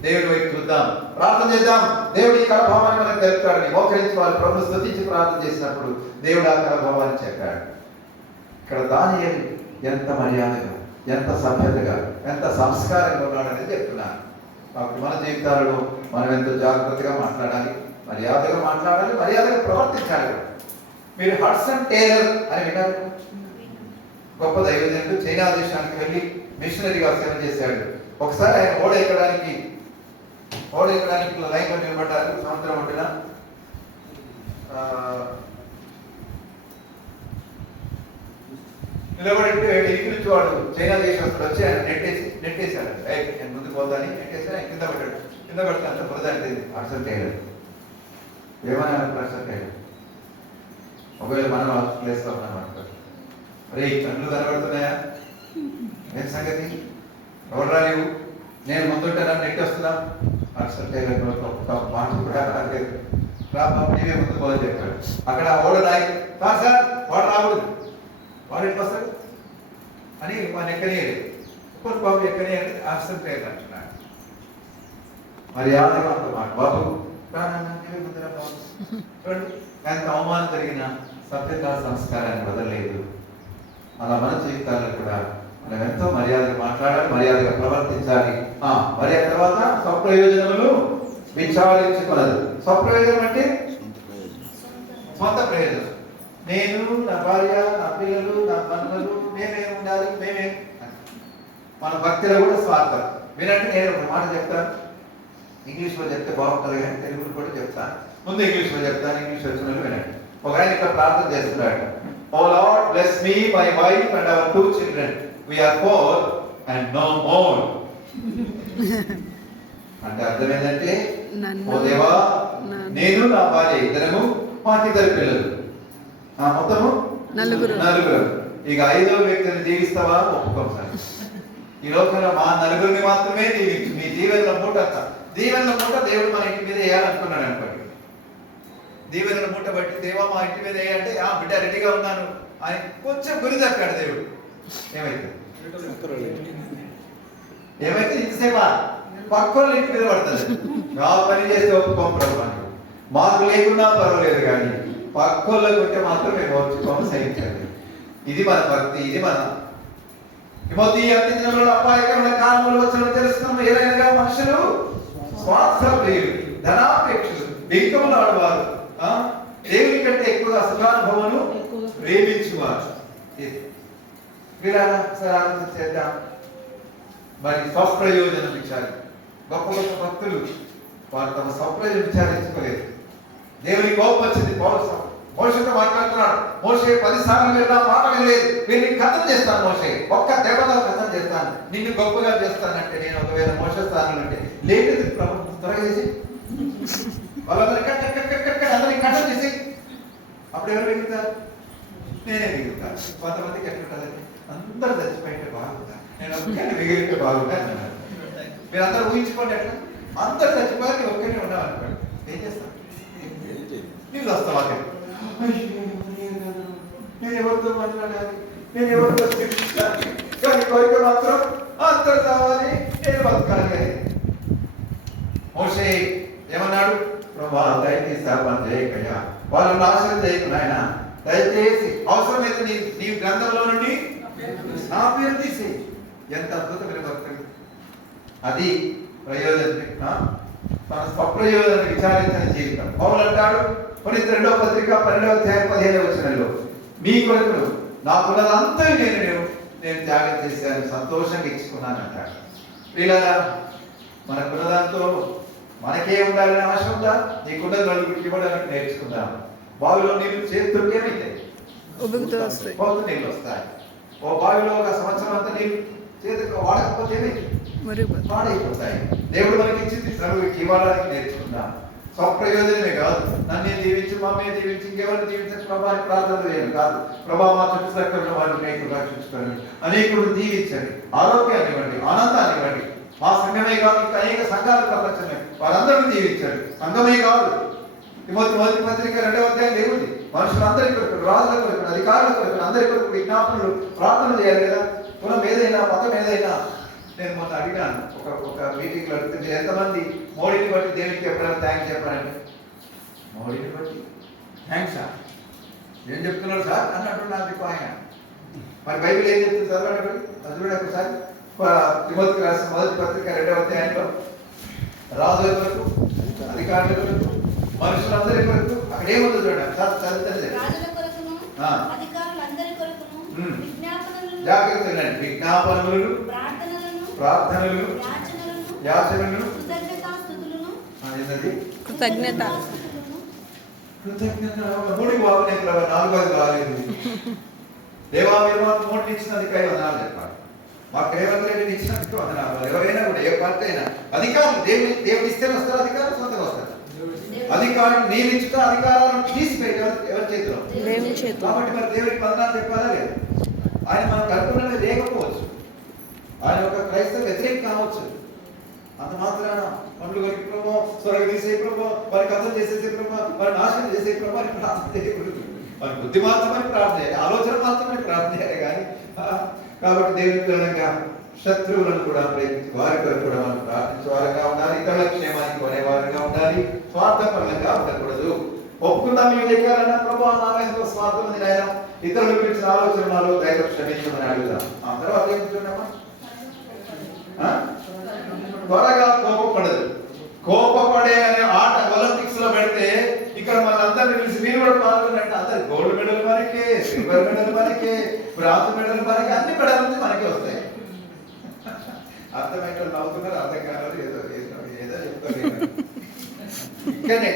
దేవుడి వైపు చూద్దాం, ప్రార్థన చేద్దాం. దేవుడి ఈ కరభావాన్ని మనకు తెలుపుతాడని మోకరించి వాళ్ళు ప్రభుత్వం స్తుతించి ప్రార్థన చేసినప్పుడు దేవుడు ఆ కరభావాన్ని చెప్పాడు. ఇక్కడ దానియేలు ఎంత మర్యాదగా, ఎంత సభ్యతగా, ఎంత సంస్కారంగా ఉన్నాడని చెప్తున్నాను. కాబట్టి మన జీవితాలలో మనం ఎంతో జాగ్రత్తగా మాట్లాడాలి, మర్యాదగా మాట్లాడాలి, మర్యాదగా ప్రవర్తించాలి. మీరు హడ్సన్ టేలర్ అని విన్నారు, గొప్ప దైవజనుడు, చైనా దేశానికి వెళ్ళి మిషనరీగా సేవ చేశాడు. ఒకసారి ఆయన ఓడ ఎక్కడానికి లైన్లో నిలబడ్డారు. సముద్రం ఒడ్డున నిలబడి ఇంటి నుంచి వాడు చైనా దేశస్తుడు వచ్చి ఆయన నెట్టేశాడు. నేను ముందుకు పోతాని నెట్టేసి ఆయన కింద పడ్డాడు. కింద పడితే అంత బురద అంటే హడ్సన్ టేలర్ ఏమన్నా హడ్సన్ టేలర్. ఒకవేళ మనం ప్లేస్లో ఉన్నాం అనుకో, అరే కళ్ళు కనబడుతున్నాయా, ఏం సంగతి, ఎవడరా నీవు, నేను ముందుంటే నన్ను నెట్టి వస్తున్నా. హడ్సన్ టేలర్ మాట కూడా రాలేదు. బాబు నీవే ముందు పోదని చెప్పాడు. అక్కడ ఓడ రాయి సార్ వాడు రాకూడదు, వాడు ఎట్లా వస్తాడు అని వాడిని ఎక్కనియడు. ఒక్కొక్క బాబు ఎక్కనియడు, హడ్సన్ టేలర్ అంటున్నాడు. మర్యాదగా అంత మాట, బాబు నీవే ముందురా బాబు. చూడండి ఎంత అవమానం జరిగిన సభ్యతా సంస్కారాన్ని వదలలేదు. అలా మన జీవితాల్లో కూడా మనం ఎంతో మర్యాదగా మాట్లాడాలి, మర్యాదగా ప్రవర్తించాలి. మరి ఆ తర్వాత స్వప్రయోజనములు విచారించుకున్నది. స్వప్రయోజనం అంటే సొంత ప్రయోజనం. నేను, నా భార్య, నా పిల్లలు, నా మనుమలు, మేమే ఉండాలి, మేమే. మన భక్తిలో కూడా స్వార్థం. వినంటే నేను ఒక మాట చెప్తాను, ఇంగ్లీష్లో చెప్తే బాగుంటుంది కానీ తెలుగులో కూడా చెప్తాను. ముందు ఇంగ్లీష్లో చెప్తాను, ఇంగ్లీష్ వచ్చినట్టు వినండి. ఒక ఆయన ఇక్కడ ప్రార్థన చేస్తున్నాడు. Oh Lord, bless me, my wife and our 2 children. We are 4 and no more. అంటే అర్థం ఏంటంటే, ఓ దేవా నేను నా భార్య ఇద్దరము, మాకిద్దరు పిల్లలు, మొత్తము నలుగురు. ఇక 5వ వ్యక్తిని జీవిస్తావా? ఒప్పుకోం సార్. ఈ లోకంలో మా నలుగురిని మాత్రమే జీవించు. మీ దీవెనల మూట దీవెనల మూట దేవుడు మన ఇంటి మీద వేయాలనుకున్నాడు అనుకోండి. దీవెనల మూట బట్టి దేవా మా ఇంటి మీద వేయాలంటే బిడ్డ రెడీగా ఉన్నాను అని కొంచెం గురి తప్పాడు దేవుడు. ఏమైతే ఇంతసేపా పక్కోళ్ళ ఇంటి మీద పడుతుంది. నా పని చేస్తే ఒప్పుకోం ప్రభు, మాకు లేకున్నా పర్వాలేదు కానీ పక్కోళ్ళకు ఉంటే మాత్రం మేము ఓర్చుకోము, సహించండి. ఇది మన భక్తి, ఇది మన దినంలో అపాయకరమైన కాలంలో వచ్చిన తెలుస్తున్నాము. ఏదైనా మనుషులు స్వార్థప్రియులు, ధనాపేక్షలు, బింకములు ఆడవారు, దేవుని కంటే ఎక్కువగా సుఖానుభవమును ప్రేమించువారు. చేద్దాం. మరి స్వప్రయోజనం విచారి. గొప్ప గొప్ప భక్తులు వారు తమ స్వప్రయోజనం విచారించుకోలేదు. దేవుని కోపం వచ్చింది. మోషేతో మాట్లాడుతున్నాడు. మోషే 10 సార్లు వెళ్ళా మాట వినలేదు. నేను కథం చేస్తాను మోషే, ఒక్క దెబ్బతో కథం చేస్తాను, నిన్ను గొప్పగా చేస్తానంటే నేను ఒకవేళ మోషే స్థానంలో అంటే లేదు ప్రభుత్వం త్వరగా చేసి వాళ్ళందరూ అందరికి కథం చేసి అప్పుడు ఎవరు మిగులుతారు? నేనే మిగులుతాను. కొంతమందికి ఎట్లుంటుందండి, అందరూ చచ్చిపోయింటే బాగుందా, నేను ఒక్కరిని మిగిలితే బాగుందా అన్నారు. మీరు అందరూ ఊహించుకోండి, ఎట్లా అందరు చచ్చిపోయి ఒక్కరిని ఉన్నాం అనుకోండి, ఏం చేస్తాను? నీళ్ళు వస్తావా? నేను ఎవరితో మాట్లాడాలి, నేను ఎవరితో చర్చించాలి, కానీ కోరిక మాత్రం అందరు కావాలి, నేను బతకాలి. మోషే ఏమన్నాడు? ప్రభా దయచేసి సర్వం చేయకయ్యా, వాళ్ళు నాశనం చేయకు నాయన, దయచేసి అవసరమైతే నీ గ్రంథంలో నుండి నా పేరు తీసి. ఎంత అద్భుతమైన భక్తుడు! అది ప్రయోజనం, మన స్వప్రయోజనం విచారించని జీవితం. పౌలు అంటాడు కొరింథీ 2వ పత్రిక 12వ అధ్యాయం 15వ వచనంలో, మీ కొరకు నాకున్నదంతా నేను త్యాగం చేశాను, సంతోషంగా ఇచ్చుకున్నాను అంటాడు. పిల్లలా మనకున్నదాంతో మనకే ఉండాలని ఆశ ఉందా? నీకున్న నలుగురికి ఇవ్వడానికి నేర్చుకుందాం. బావిలో నీళ్ళు చేస్తుంటే ఏమైతాయి? పోతు నీళ్ళు వస్తాయి. ఓ బావిలో ఒక సంవత్సరం అంతా నీళ్ళు చేతికి వాడకపోతే పాడైపోతాయి. దేవుడు మనకి ఇచ్చింది నలుగురికి ఇవ్వడానికి నేర్చుకుందాం. స్వప్రయోజనమే కాదు, నన్నే దీవించి, మమ్మే దీవించి, ఇంకెవరిని దీవించచ్చు ప్రభాని ప్రార్థన చేయను కాదు. ప్రభా మా చుట్టుపక్కల వారిని అనేకులు రక్షించుకోండి, అనేకులు దీవించండి, ఆరోగ్యాన్ని ఇవ్వండి, ఆనందాన్ని ఇవ్వండి. మా సంఘమే కాదు, ఇంకా అనేక సంఘాలు ప్రపంచమే, వారందరూ దీవించండి. సంఘమే కాదు, మొదటి పత్రిక 2వ అధ్యాయం దేవుడి మనుషులందరి కొరకు, రాజుల కొరకు, అధికారుల కొరకు, అందరి కొరకు విజ్ఞాపనలు ప్రార్థన చేయాలి కదా. కులం ఏదైనా, మతం ఏదైనా, నేను మొన్న అడిగాను ఒక మీటింగ్లో అడిగితే మీరు ఎంతమంది మోడీని బట్టి దేవునికి ఎప్పుడైనా థ్యాంక్స్ చెప్పారండి? మోడీని బట్టి థ్యాంక్సా? ఏం చెప్తున్నారు సార్ అని అంటున్నాను ఆయన. మరి బైబిల్ ఏం చెప్తుంది చదవండి, అది చూడండి ఒకసారి. తిమోతికి రాసిన మొదటి పత్రిక 2వ అధ్యాయంలో రాజుల వరకు, అధికారుల వరకు, మనుషులందరి వరకు అక్కడ ఏముంది చూడండి సార్, చదువుతుంది. జాగ్రత్త వినండి. విజ్ఞాపనలు, ప్రార్థనలు, యాచనలు, కృతజ్ఞత. మూడికి బాగున్నాయి, 4 రాలేదు. దేవా మీరు మాకు 3 ఇచ్చినందుకు వందనాలు చెప్పాలి. మాకు రేవంత్ రెడ్డిని ఇచ్చినందుకు వందనాలు. ఎవరైనా కూడా ఏ పార్టీ అయినా అధికారులు దేవుడు ఇస్తేనే వస్తారు, అధికారులు సొంతంగా వస్తారు. అధికారులు నియమించుతా, అధికారాలను తీసిపెట్టి ఎవరి చేతిలో? కాబట్టి మరి దేవుడికి వందనాలు చెప్పాలా లేదు? ఆయన మనకు అనుకున్నది లేకపోవచ్చు, ఆయన ఒక క్రైస్తవ వ్యతిరేక కావచ్చు. అంత మాత్రాన పండ్లు కొరికి ప్రభావ, స్వర్గ తీసే ప్రభావ, వారి కథలు చేసేసే ప్రభావ, వారి నాశనం చేసే ప్రభావ అని ప్రార్థన చేయకూడదు. వారి బుద్ధి మాత్రమని ప్రార్థన చేయాలి, ఆలోచన మాత్రమని ప్రార్థన చేయాలి కానీ. కాబట్టి దేవుని కారణంగా శత్రువులను కూడా ప్రేమించి వారి కొరకు కూడా మనం ప్రార్థించే వారంగా ఉండాలి. ఇతరుల క్షేమానికి కొనేవారంగా ఉండాలి, స్వార్థపరంగా ఉండకూడదు. ఒప్పుకుందాం ఈ ఉదయకాలన్న ప్రభావ నారాయణ స్వార్థం ఉంది ఆయన, ఇతరులు పిలిచిన ఆలోచనలు దైవ క్షమించమని అడుగుదాం. ఆ తర్వాత ఏం చూడమ్మా, త్వరగా కోపపడదు. కోపపడే అనే ఆట ఒలింపిక్స్ లో పెడితే ఇక్కడ మనందరినీ పిలిచి మీరు కూడా పాల్గొనంటే అందరు గోల్డ్ మెడల్ మనకే, సిల్వర్ మెడల్ మనకే, బ్రాంజ్ మెడల్ మనకి, అన్ని మెడల్ మనకే వస్తాయి. అర్థమైతే నవ్వుతున్నారు, అర్థం కాదు, ఏదో ఏదో చెప్తారు. ఇక్కడనే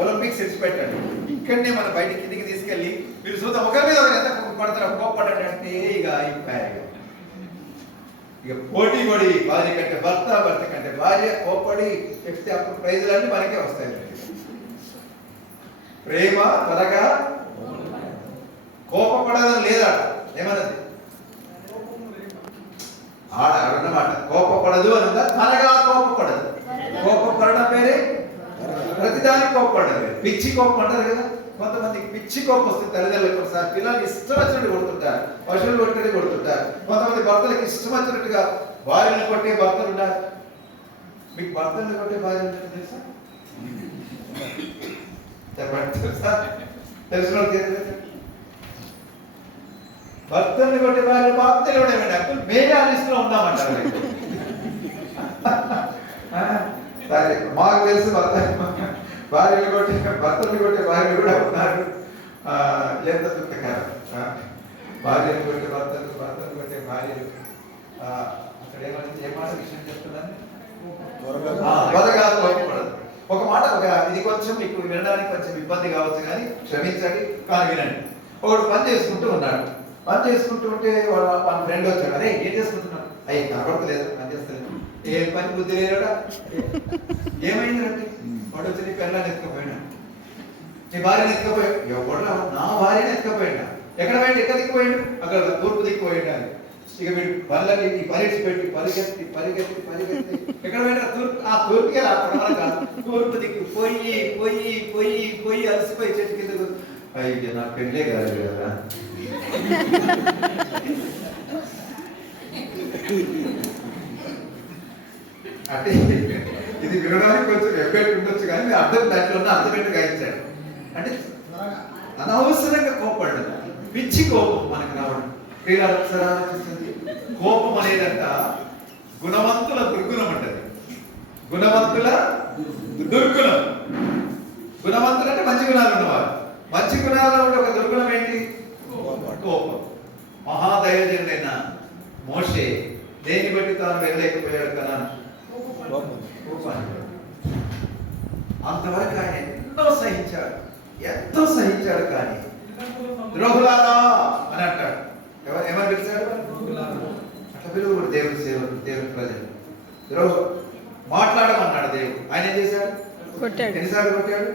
ఒలింపిక్స్ ఇచ్చిపెట్టండి, ఇక్కడనే మన బయట కిందికి తీసుకెళ్ళి మీరు చూద్దాం ఒకరి మీద ఎంత పడతారు, కోపపడండి అంటే ఇక అయిపోయాయి. ఇక పోటీ పడి భార్య కంటే భర్త, భర్త కంటే భార్య కోపడి చెప్తే అప్పుడు ప్రైజులన్నీ మనకే వస్తాయి. ప్రేమ త్వరగా కోపపడడం లేదా ఏమన్నది ఆడన్నమాట. కోపపడదు అన్నదా, త్వరగా కోపపడదు. కోపపడడం పేరే ప్రతిదానికి కోపపడదు. పిచ్చి కోపం అంటారు కదా, కొంతమందికి పిచ్చి కోపం వస్తుంది తల్లిదండ్రులకు. ఒకసారి పిల్లలకి ఇష్టం వచ్చినట్టు కొడుతుంటారు, పశువులు కొట్టినట్టు కొడుతుంటారు. కొంతమంది భర్తలకు ఇష్టం వచ్చినట్టుగా భార్యను కొట్టే భర్తలు ఉన్నారు. మీకు భర్తలను కొట్టే భార్య తెలుసా? చెప్పండి, తెలుసా? తెలిసిన భర్తల్ని కొట్టే భార్య మాకు తెలియడమేంటి, అప్పుడు మేమే ఆ లిస్టులో ఉన్నామంటారు. సరే, మాకు తెలుసు భార్యను కొట్టే భర్తల్ని కొట్టే భార్యలు కూడా ఉన్నారు. ఎంత దుఃఖకరం. భార్యను కొట్టే భర్తలు, భర్తలు కొట్టే భార్యలు. అక్కడ ఏమాట విషయం చెప్తున్నాను, త్వరగా కోపపడదు. ఒక మాట, ఇది కొంచెం మీకు వినడానికి కొంచెం ఇబ్బంది కావచ్చు కానీ క్షమించండి, కానీ వినండి. ఒకడు పని చేసుకుంటూ ఉన్నాడు. పని చేసుకుంటూ ఉంటే వాళ్ళ ఫ్రెండ్ వచ్చాడు. అరే ఏం చేసుకుంటున్నాడు? అయ్యి కనపడతలేదు, పని చేస్తలేదు. ఏం పని బుద్ధి లేడా? ఏమైందంటే వాడు వచ్చి నీ పిల్లల్ని ఎత్తుకపోయినా, నీ భార్యను ఎత్తుకపోయాడు. ఎవడు నా భార్యను ఎత్తుకపోయినా? ఎక్కడ పోయిండు? ఎక్కడ దిక్కుపోయాడు? అక్కడ తూర్పు దిక్కుపోయాడు అని. ఇక వీడు పనులని పరిగెత్తి పెట్టి పరిగెత్తి పరిగెత్తి పరిగెత్తి ఎక్కడ పోయినా తూర్పుకే రాకుండా తూర్పు దిక్కు పోయి పోయి పోయి పోయి అలసిపోయి చెట్టు కింద. అయ్యి నా పెళ్ళే కాదు కదా. అంటే ఇది వినడానికి కొంచెం ఎఫెక్ట్ ఉండొచ్చు కానీ మీరు అర్థం దాంట్లో అర్థపెట్టుగా ఇచ్చాడు. అంటే అనవసరంగా కోపడ్డం, పిచ్చి కోపం మనకు రావడం. క్రీడలు ఒకసారి ఆలోచిస్తుంది. కోపం అనేదంట గుణవంతుల దుర్గుణం అంటది. గుణవంతుల దుర్గుణం. గుణవంతులు అంటే మంచి గుణాలు ఉన్నవారు. మంచి గుణాల్లో ఉండే ఒక దుర్గుణం ఏంటి? కోపం. మహాదైవజనుడైన మోషే దేన్ని బట్టి తాను వెళ్ళలేకపోయాడు కదా? అంతవరకు ఆయన ఎంతో సహించాడు కానీ ద్రోహులారా అని అంటాడు. ఏమని పిలిచాడు? అట్లా పిలువ దేవుడి సేవలు, దేవుడి ప్రజలు. ద్రోహు మాట్లాడమన్నాడు దేవుడు. ఆయన ఏం చేశాడు? ఎన్నిసార్లు కొట్టాడు?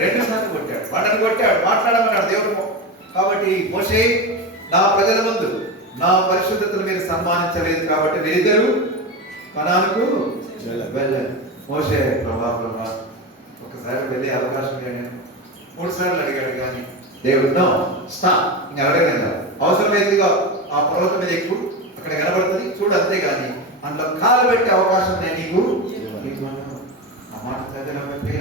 2 సార్లు కొట్టాడు. వాళ్ళని కొట్టాడు, మాట్లాడమన్నాడు దేవుడు. కాబట్టి మోషే, నా ప్రజల ముందు నా పరిశుద్ధతను మీరు సన్మానించలేదు కాబట్టి మీరిద్దరు కనానుకు వెళ్ళారు. మోషే, ప్రభా ఒకసారి వెళ్ళే అవకాశం లేదు. 3 సార్లు అడిగాడు కానీ దేవుడు నో స్టాప్, ఇంకా అడగలేదు. అవసరం లేదుగా ఆ పర్వతం మీద ఎక్కువ, అక్కడ కనబడుతుంది చూడు, అంతే కానీ అందులో కాలు పెట్టే అవకాశం నేను నీకు ఇవ్వను. ఆ మాట చదివినప్పుడు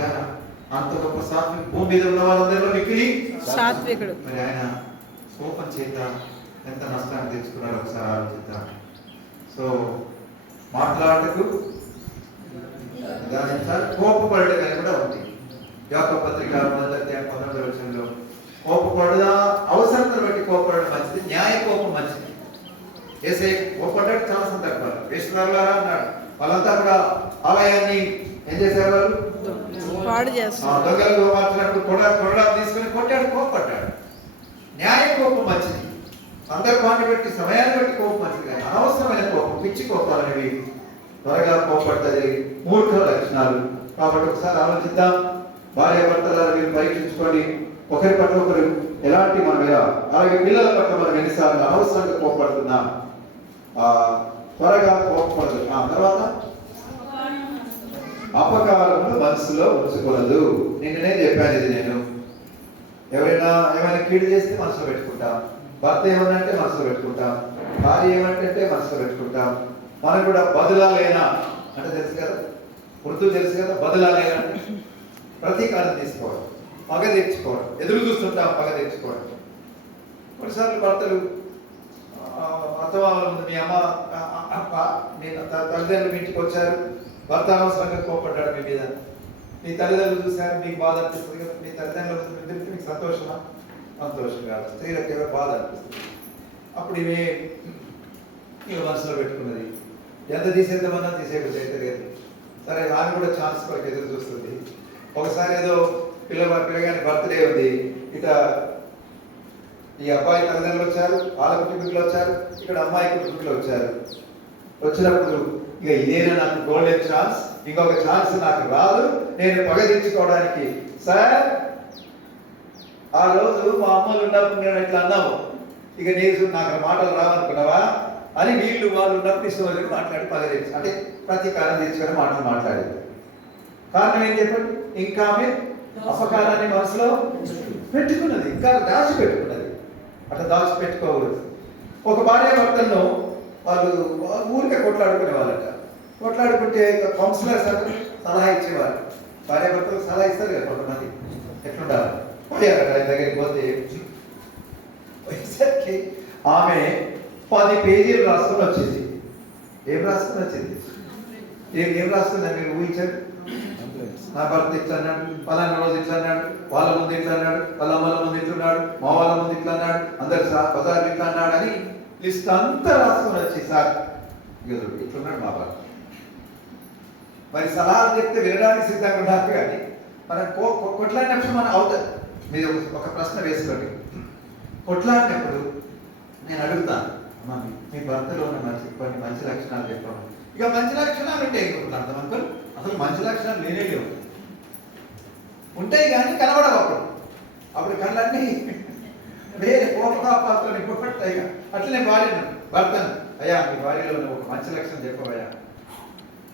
అంత గొప్ప సాత్విక భూమి మీద ఉన్న వాళ్ళందరిలో మిక్కిలి సాత్వికుడు. మరి ఆయన కోపం చేత ఎంత నష్టాన్ని తెచ్చుకున్నారో ఒకసారి ఆలోచిద్దాం. సో మాట్లాడటకు దాని కోపపడటం అని కూడా ఉంది. యాకోబు పత్రిక 1:19 కోపపడదా, అవసరతను బట్టి కోపడడం మంచిది, న్యాయ కోపం మంచిది. ఏసే కోపడ్డాడు చాలా సందర్భాలు. వేషధారులారా అన్నాడు, వాళ్ళంతా కూడా ఆలయాన్ని ఏం చేసేవారు, పాడు చేస్తారు. దొంగలు మార్చినప్పుడు కొరడా తీసుకుని కొట్టాడు, కోపడ్డాడు. న్యాయ కోపం మంచిది, సందర్భాన్ని బట్టి సమయాన్ని బట్టి కోపం మంచిది. కానీ అనవసరమైన కోపం, పిచ్చి కోపాలు అనేవి త్వరగా కోపడుతుంది, మూర్ఖ లక్షణాలు. కాబట్టి ఒకసారి ఆలోచిద్దాం. భార్య భర్తల మీరు పరీక్షించుకోండి, ఒకరి పట్ల ఒకరు ఎలాంటి మనం ఎలా, అలాగే పిల్లల పట్ల మనం ఎన్నిసార్లు అనవసరంగా కోపడుతున్నాం. త్వరగా కోపపడదు. తర్వాత అపకారములు మనసులో ఉంచకూడదు. నిన్ననే చెప్పాను ఇది. నేను ఎవరైనా ఏమైనా కీడు చేస్తే మనసులో పెట్టుకుంటాం, భర్త ఏమన్నంటే మనసులో పెట్టుకుంటాం, భార్య ఏమంటే మనసులో పెట్టుకుంటాం. మనం కూడా బదులాలేనా అంటే తెలుసు కదా, ఉర్దూ తెలుసు కదా, బదులాలేనా అంటే ప్రతీకారం తీసుకోవడం, పగ తెచ్చుకోవడం, ఎదురు చూస్తుంటాం పగ తెచ్చుకోవడం. కొన్నిసార్లు భర్తలు అత్తమామల ముందు మీ అమ్మ మీ తల్లిదండ్రులు మీ ఇంటికి వచ్చారు, భర్త అనవసరంగా కోపడ్డాడు మీ మీద, మీ తల్లిదండ్రులు చూశారు, మీకు బాధ అనిపిస్తుంది కదా. మీ తల్లిదండ్రులు మీకు సంతోషమా? సంతోషం కాదు, స్త్రీలకు ఏదో బాధ అనిపిస్తుంది. అప్పుడు ఇవే ఇక మనసులో పెట్టుకున్నది, ఎంత తీసేద్దామన్నా తీసేయకపోతే అయితే లేదు. సరే, ఆమె కూడా ఛాన్స్ కొరకు ఎదురు చూస్తుంది. ఒకసారి ఏదో పిల్లగాని బర్త్డే ఉంది, ఇక ఈ అబ్బాయి తల్లిదండ్రులు వచ్చారు, వాళ్ళ కుటుంబీకులు వచ్చారు, ఇక్కడ అమ్మాయి కుటుంబీకులు వచ్చారు. వచ్చినప్పుడు ఇక ఇదేనా నాకు గోల్డెన్ ఛాన్స్, ఇంకొక ఛాన్స్ నాకు రాదు, నేను పగ తెచ్చుకోవడానికి. సార్, ఆ రోజు మా అమ్మలు ఉన్నప్పుడు నేను ఇట్లా అన్నావు, ఇక నేను నాకు మాటలు రావనుకున్నావా అని వాళ్ళు ఉన్నప్పుడు ఇష్టం మాట్లాడి పగ తెచ్చు, అంటే ప్రతీకారం తెచ్చుకొని మాటలు మాట్లాడేది. కారణం ఏం చెప్పండి, ఇంకా ఆమె అపకారాన్ని మనసులో పెట్టుకున్నది, ఇంకా దాచిపెట్టుకున్నది. అట్లా దాచిపెట్టుకోకూడదు. ఒక భార్య భర్తలను వాళ్ళు ఊరికే కొట్లాడుకునే వాళ్ళట. కొట్లాడుకుంటే కౌన్సిలర్స్ అంటే సలహా ఇచ్చేవారు. భార్య భర్తలకు సలహా ఇస్తారు కదా కొంతమంది, ఎట్లుండాలి. పోయారట ఆయన దగ్గరికి పోతే, పోయేసరికి ఆమె 10 పేజీలు రాసుకొని వచ్చింది. ఏం రాసుకొని వచ్చింది? ఏం రాస్తుందని మీరు ఊహించారు? నా భర్త ఇట్లా అన్నాడు, పలానా రోజు ఇట్లా అన్నాడు, వాళ్ళ ముందు ఇట్లా అన్నాడు, వాళ్ళ అమ్మల ముందు ఇట్లున్నాడు, మా వాళ్ళ ముందు ఇట్లా అన్నాడు, అందరు బజార్లు ఇట్లా అన్నాడు అని లిస్ట్ అంతా రాసుకొని వచ్చి, సార్ ఇట్లున్నాడు మా భర్త. మరి సలహాలు చెప్తే వినడానికి సిద్ధంగా ఉండాలి. కానీ మనం కొట్లాడినప్పుడు మనం అవుతుంది. మీరు ఒక ప్రశ్న వేసుకోండి. కొట్లాడినప్పుడు నేను అడుగుతాను, మీ భర్తలో ఉన్న కొన్ని మంచి లక్షణాలు చెప్పాము. ఇక మంచి లక్షణాలు ఉంటాయి, ఇంకొకటి అర్థం అనుకోని అసలు మంచి లక్షణాలు లేనే లేవు, ఉంటాయి కానీ కనబడవు. అప్పుడు కళ్ళన్నీ వేరే కోపతాపాలతో నింపబడతాయి. అట్లనే భార్యను భర్తను, అయ్యా మీ భార్యలో ఉన్న ఒక మంచి లక్షణం చెప్పవయ్యా.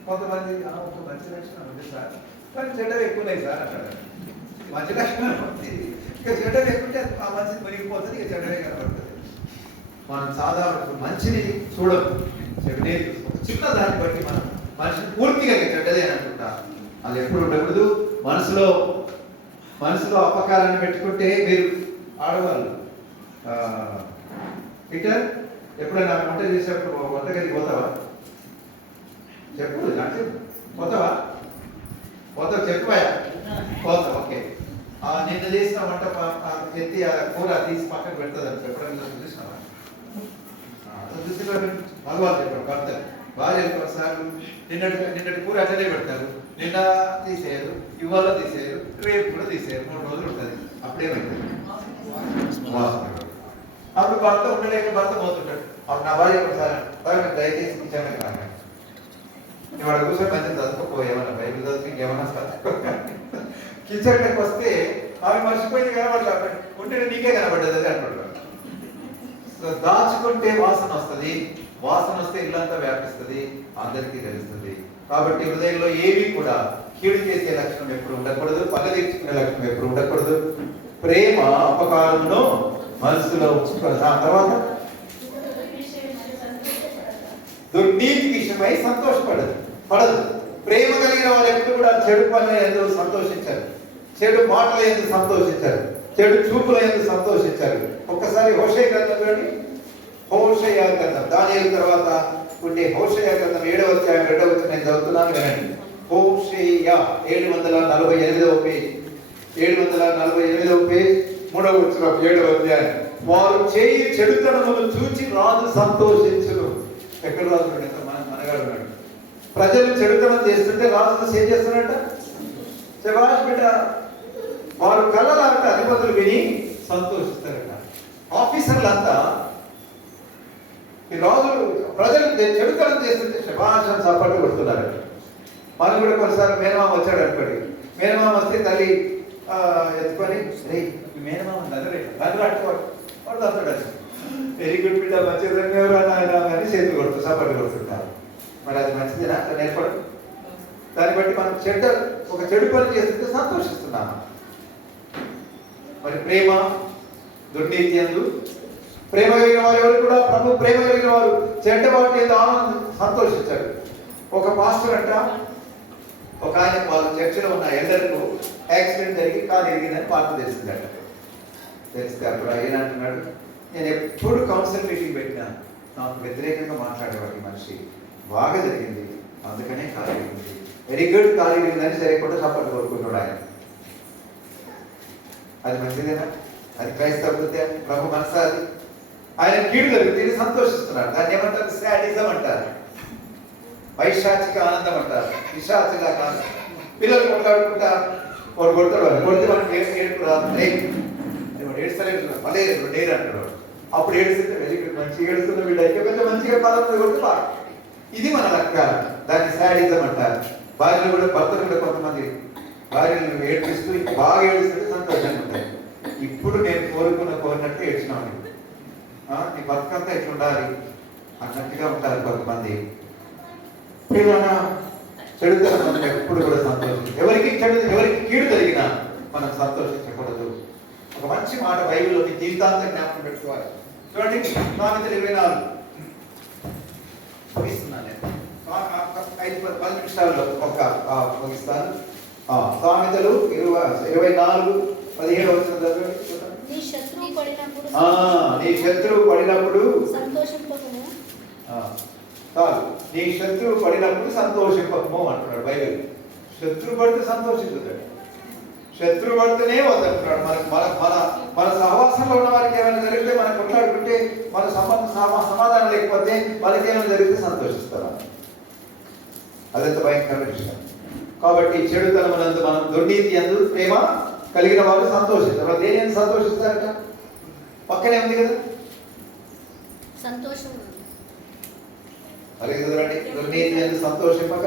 కొంతమంది ఒక మంచి లక్షణం ఉంది సార్, కానీ చెడ్డవి ఎక్కువ ఉన్నాయి సార్ అంటారు. మంచి లక్షణం ఉంది, ఇక చెడ్డవి ఎక్కుంటే ఆ మంచిది మునిగిపోతుంది, ఇక చెడ్డవే కనబడుతుంది. మనం సాధారణ మంచిని చూడము, చెడ్డనే చూస్తాం. చిన్న దాన్ని బట్టి మనం మనిషిని పూర్తిగా చెడ్డదే అని అనుకుంటాం. అది ఎప్పుడు ఉండకూడదు. మనసులో అపకారాన్ని పెట్టుకుంటే, మీరు ఆడవాళ్ళు పీటర్ ఎప్పుడైనా వంట చేసేటప్పుడు వంటగదికి పోతావా? చెప్పు, నాకు పోతావా? చెప్పువా? పోతావు, ఓకే. నిన్న చేసిన వంట ఎత్తి ఆ కూర తీసి పక్కన పెడుతుంది అని ఎప్పుడైనా చూసినావా? మగవాళ్ళు చెప్పారు, భర్త భార్య కొన్నిసార్లు నిన్నటి కూర అట్లనే పెడతారు, నిన్న తీసేయరు, ఇవాళ తీసేయరు, రేపు కూడా తీసేయరు, 3 రోజులు ఉంటుంది. అప్పుడేమైంది? అప్పుడు భర్త ఉండలేక భర్త పోతుంటాడు. అప్పుడు నా భార్య ఒకసారి దయచేసి కిచెన్ కాదు, ఇవాళ కూర్చొని మంచిగా చదువుకోపో, ఏమన్నా బైబిల్ చదువుకు ఇంకేమన్నా చదువుకో. కిచెన్కి వస్తే ఆమె మర్చిపోయింది కనబడలే, ఉంటే నీకే కనబడ్డది అది అంటాడు. దాచుకుంటే వాసన వస్తుంది, వాసన వస్తే ఇల్లంతా వ్యాపిస్తుంది, అందరికీ తెలుస్తుంది. కాబట్టి హృదయంలో ఏవి కూడా కీడు చేసే లక్షణం ఎప్పుడు ఉండకూడదు, పగ తీర్చుకునే లక్షణం ఎప్పుడు ఉండకూడదు. ప్రేమ అపకారంలో మనసులో ఉంచుకోవాలి. ఆ తర్వాత దుర్నీతికి విషయమై పడదు. ప్రేమ కలిగిన వారు ఎప్పుడు కూడా చెడు పనులు ఎందుకు సంతోషించారు, చెడు మాటలు ఎందుకు సంతోషించారు, చెడు చూపులు ఎందుకు సంతోషించారు. ఒక్కసారి హోషేయ గ్రంథం చూడండి. హోషేయ గ్రంథం దానియేలు తర్వాత ఉండే హోషేయ గ్రంథం 7వ అధ్యాయం 2వ వచనం నేను చదువుతున్నాను వినండి. హోషేయ 748వ పేజ్, 748వ పేజ్ 3వ వచనం 7వ అధ్యాయం. వారు చేయి చెడుతనమును చూచి రాజు సంతోషించును. ఎక్కడ రాజు మనగాడు ఉన్నాడు. ప్రజలు చెడుతనం చేస్తుంటే రాజు ఏం చేస్తున్నట్ట? శభాష్ బిడ్డ. వారు కళ్ళలాంటి అధిపతులు విని సంతోషిస్తారట. ఆఫీసర్లంతా ఈ రాజులు ప్రజలు చెడుతనం చేస్తుంటే శభాష్ అని చప్పట్లు కొడుతున్నారట. మనం కూడా కొన్నిసార్లు మేనమామ వచ్చాడు అనుకోండి. మేనమామ వస్తే తల్లి ఎత్తుకొని రే మేనమామ వాడు తప్పుతాడు. వెరీ గుడ్ బిడ్డ, మంచిగా అని చేతులు కొడుతూ చప్పట్లు కొడుతుంటారు. మరి అది మంచిదేనా? అట్లా నేర్పడం. దాన్ని బట్టి మనం ఒక చెడు పని చేస్తుంటే సంతోషిస్తున్నాము. మరి ప్రేమ దుర్నీతి యందు ప్రేమ కలిగిన వారు ఎవరు కూడా ప్రభు ప్రేమ కలిగిన వారు చెడ్డ వాటి సంతోషించారు. ఒక పాస్టర్ అంట, ఒక ఆయన వాళ్ళ చర్చిలో ఉన్న ఎల్డర్కు యాక్సిడెంట్ జరిగి కాలు ఎరిగిందని పార్టీ తెలిసిందట. తెలిస్తే అప్పుడు ఆయన అంటున్నాడు, నేను ఎప్పుడు కౌన్సిల్ మీటింగ్ పెట్టినా నాకు వ్యతిరేకంగా మాట్లాడేవాడి మనిషి, బాగా జరిగింది అందుకనే కాలు ఎరిగింది, వెరీ గుడ్ కాలు ఎరిగిందని సరిపోతే సపోర్ట్ కోరుకుంటున్నాడు ఆయన. అది మంచిదేనా? అది క్రైస్తవతే? ప్రభు మనసా? అది ఆయన కీడు జరిగింది సంతోషిస్తున్నారు. దాన్ని ఏమంటారు? శాడిజం అంటారు, వైశాచిక ఆనందం అంటారు, విశాచిక ఆనందం. పిల్లలు కొట్లాడుకుంటా వాడు కొడతాడు, కొడితే వాడికి ఏడుపు రాదు, ఏడుస్తలేదు మళ్ళీ డేర్ అంటాడు. అప్పుడు ఏడుస్తుంటే వెరీ గుడ్, మంచిగా ఏడుస్తున్న వీళ్ళు అయితే కొంచెం మంచిగా పదవి కొడుతు. ఇది మన లక్ష్యాలు. దాన్ని శాడిజం అంటారు. భార్యలు కూడా, భర్తలు కూడా కొంతమంది భార్యలను ఏడిపిస్తూ బాగా ఏడుస్తుంటే సంతోషంగా ఉంటాయి. ఇప్పుడు నేను కోరినట్టు ఏడ్చినాను, నీ బతుకంతా ఎట్లుండాలి అన్నట్టుగా ఉంటారు కొంతమంది. చెడుతనం మనం ఎప్పుడు కూడా సంతోషం. ఎవరికి కీడు జరిగినా మనం సంతోషించకూడదు. ఒక మంచి మాట బైబిల్లో మీ జీవితాంతం జ్ఞాపకం పెట్టుకోవాలి. చూడండి, సామెతలు 24 ముగిస్తున్నాను నేను. 5-10 నిమిషాల్లో ముగిస్తాను. సామెతలు 24:17 వచ్చిన నీ శత్రువు పడినప్పుడు నీ శత్రువు పడినప్పుడు సంతోషింపము అంటున్నాడు బైబిల్. శత్రువు పడితే సంతోషించుతాడు, శత్రువు పడితేనే వద్దంటున్నాడు. మన సహవాసంలో ఉన్న వారికి ఏమైనా జరిగితే మనం కొట్లాడుకుంటే, మన సమాధానం లేకపోతే వాళ్ళకి ఏమైనా జరిగితే సంతోషిస్తారు. అదంత భయంకరమైన విషయం. కాబట్టి చెడుతనమునందు మనం దుర్నీతి యందు ప్రేమ కలిగిన వారు సంతోషిస్తారు. దేని ఎందుకు సంతోషిస్తారట? పక్కనే ఉంది కదా సంతోషం. అలాగే చూడండి, దుర్నీతి యందు సంతోషింపక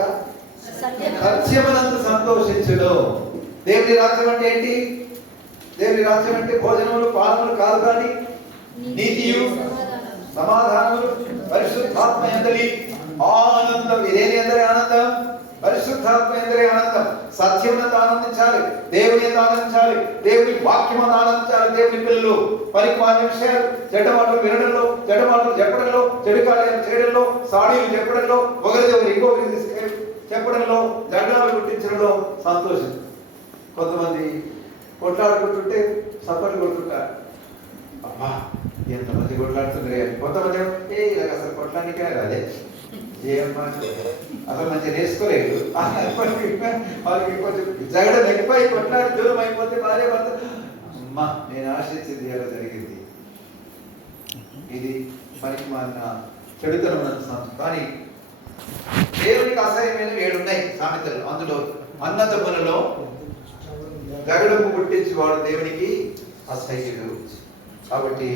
సత్యమునందు సంతోషించును. దేవుని రాజ్యం అంటే ఏంటి? దేవుని రాజ్యం అంటే భోజనములు పానములు కాదు, కానీ నీతియు సమాధానములు పరిశుద్ధాత్మ యందలి ఆనందం. ఇదేని అందరి ఆనందం? పరిశుద్ధాత్మ యందలి ఆనందం. సత్యమునందు ఆనందించాలి, దేవుని యందు ఆనందించాలి, దేవుని వాక్యమును ఆనందించాలి. దేవుని పిల్లలు పనికి మాలిన విషయాలు, చెడ్డ మాటలు వినడంలో, చెడ్డ మాటలు చెప్పడంలో, చెడు కార్యాలు చేయడంలో, సాడీలు చెప్పడంలో, ఒకరి ఇంకొకరికి చెప్పడంలో, జగడాలు గుర్తించడంలో సంతోషం. కొంతమంది కొట్లాడుకుంటుంటే సపోర్ట్ కొడుతుంటారు, అమ్మా ఎంతమంది కొట్లాడుతుండే. కొంతమంది ఇలాగ అసలు కొట్లాడికే అదే ఏమమ్మా అసలు మంచిగా నేర్చుకోలేదు, వాళ్ళకి కొంచెం జగడం ఎక్కువై కొట్లాడి దూరం అయిపోతే భార్య భర్త అమ్మా నేను ఆశించింది ఎలా జరిగింది. ఇది పనికి మాలిన చెడుతనం. కానీ దేవునికి అసహ్యమైన 7 ఉన్నాయి సామెతలు. అందులో అన్నదమ్ములలో జగడము పుట్టించి వాడు దేవునికి అసహ్యుడు. కాబట్టి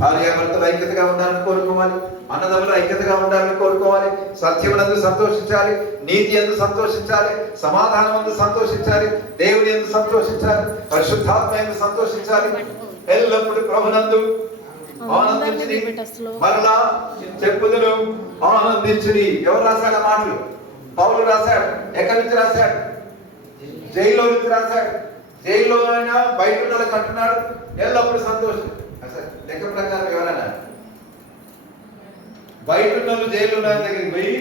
భార్యాభర్తలు ఐక్యతగా ఉండాలని కోరుకోవాలి, అన్నదమ్ములు ఐక్యతగా ఉండాలని కోరుకోవాలి. సత్యమునందు సంతోషించాలి, నీతి యందు సంతోషించాలి, సమాధానం యందు సంతోషించాలి, దేవుని యందు సంతోషించాలి, పరిశుద్ధాత్మ యందు సంతోషించాలి. ఎల్లప్పుడూ ప్రభునందు ఆనందించుడి. మరలా చెప్పుదును ఆనందించుడి. ఎవరు రాశాడు మాటలు? పౌలు రాశాడు. ఎక్కడి నుంచి రాశాడు? జైల్లో నుంచి రాశాడు. జైల్లో అయినా బయట ఉన్నలకు అంటున్నాడు ఎల్లప్పుడూ సంతోషం. అసలు లెక్క ప్రకారం ఎవరైనా బయట ఉన్న వాళ్ళు జైలు ఉన్న దగ్గరికి పోయి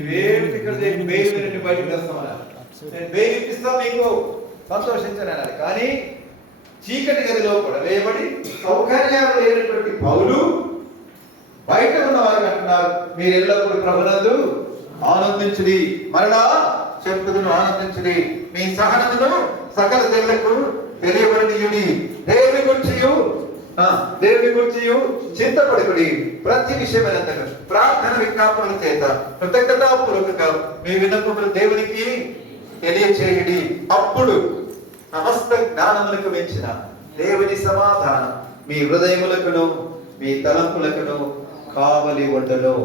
ఇవేమి ఇక్కడ బెయిల్ నుండి బయటకు తెస్తామన్నారు. నేను బెయిల్ ఇప్పిస్తా మీకు సంతోషించను అనాలి. కానీ చీకటి గదిలో కూడా వేయబడి సౌకర్యాలు లేనటువంటి పౌలు బయట ఉన్న వారికి అంటున్నారు, మీరు ఎల్లప్పుడూ ప్రభునందు ఆనందించుడి, మరలా చెప్పుదును ఆనందించుడి, మీ సహనమును సకల జనులకు తెలియబడనీయుడి, దేవుని గురించి చింతపడుకుడి, ప్రతి విషయమైనంతగా ప్రార్థన విజ్ఞాపనల చేత కృతజ్ఞతాపూర్వకంగా మీ విన్నపములు దేవునికి తెలియచేయుడి. అప్పుడు సమస్త జ్ఞానములకు మించిన దేవుని సమాధానం మీ హృదయములకును మీ తలంపులకును కావలి ఉండను.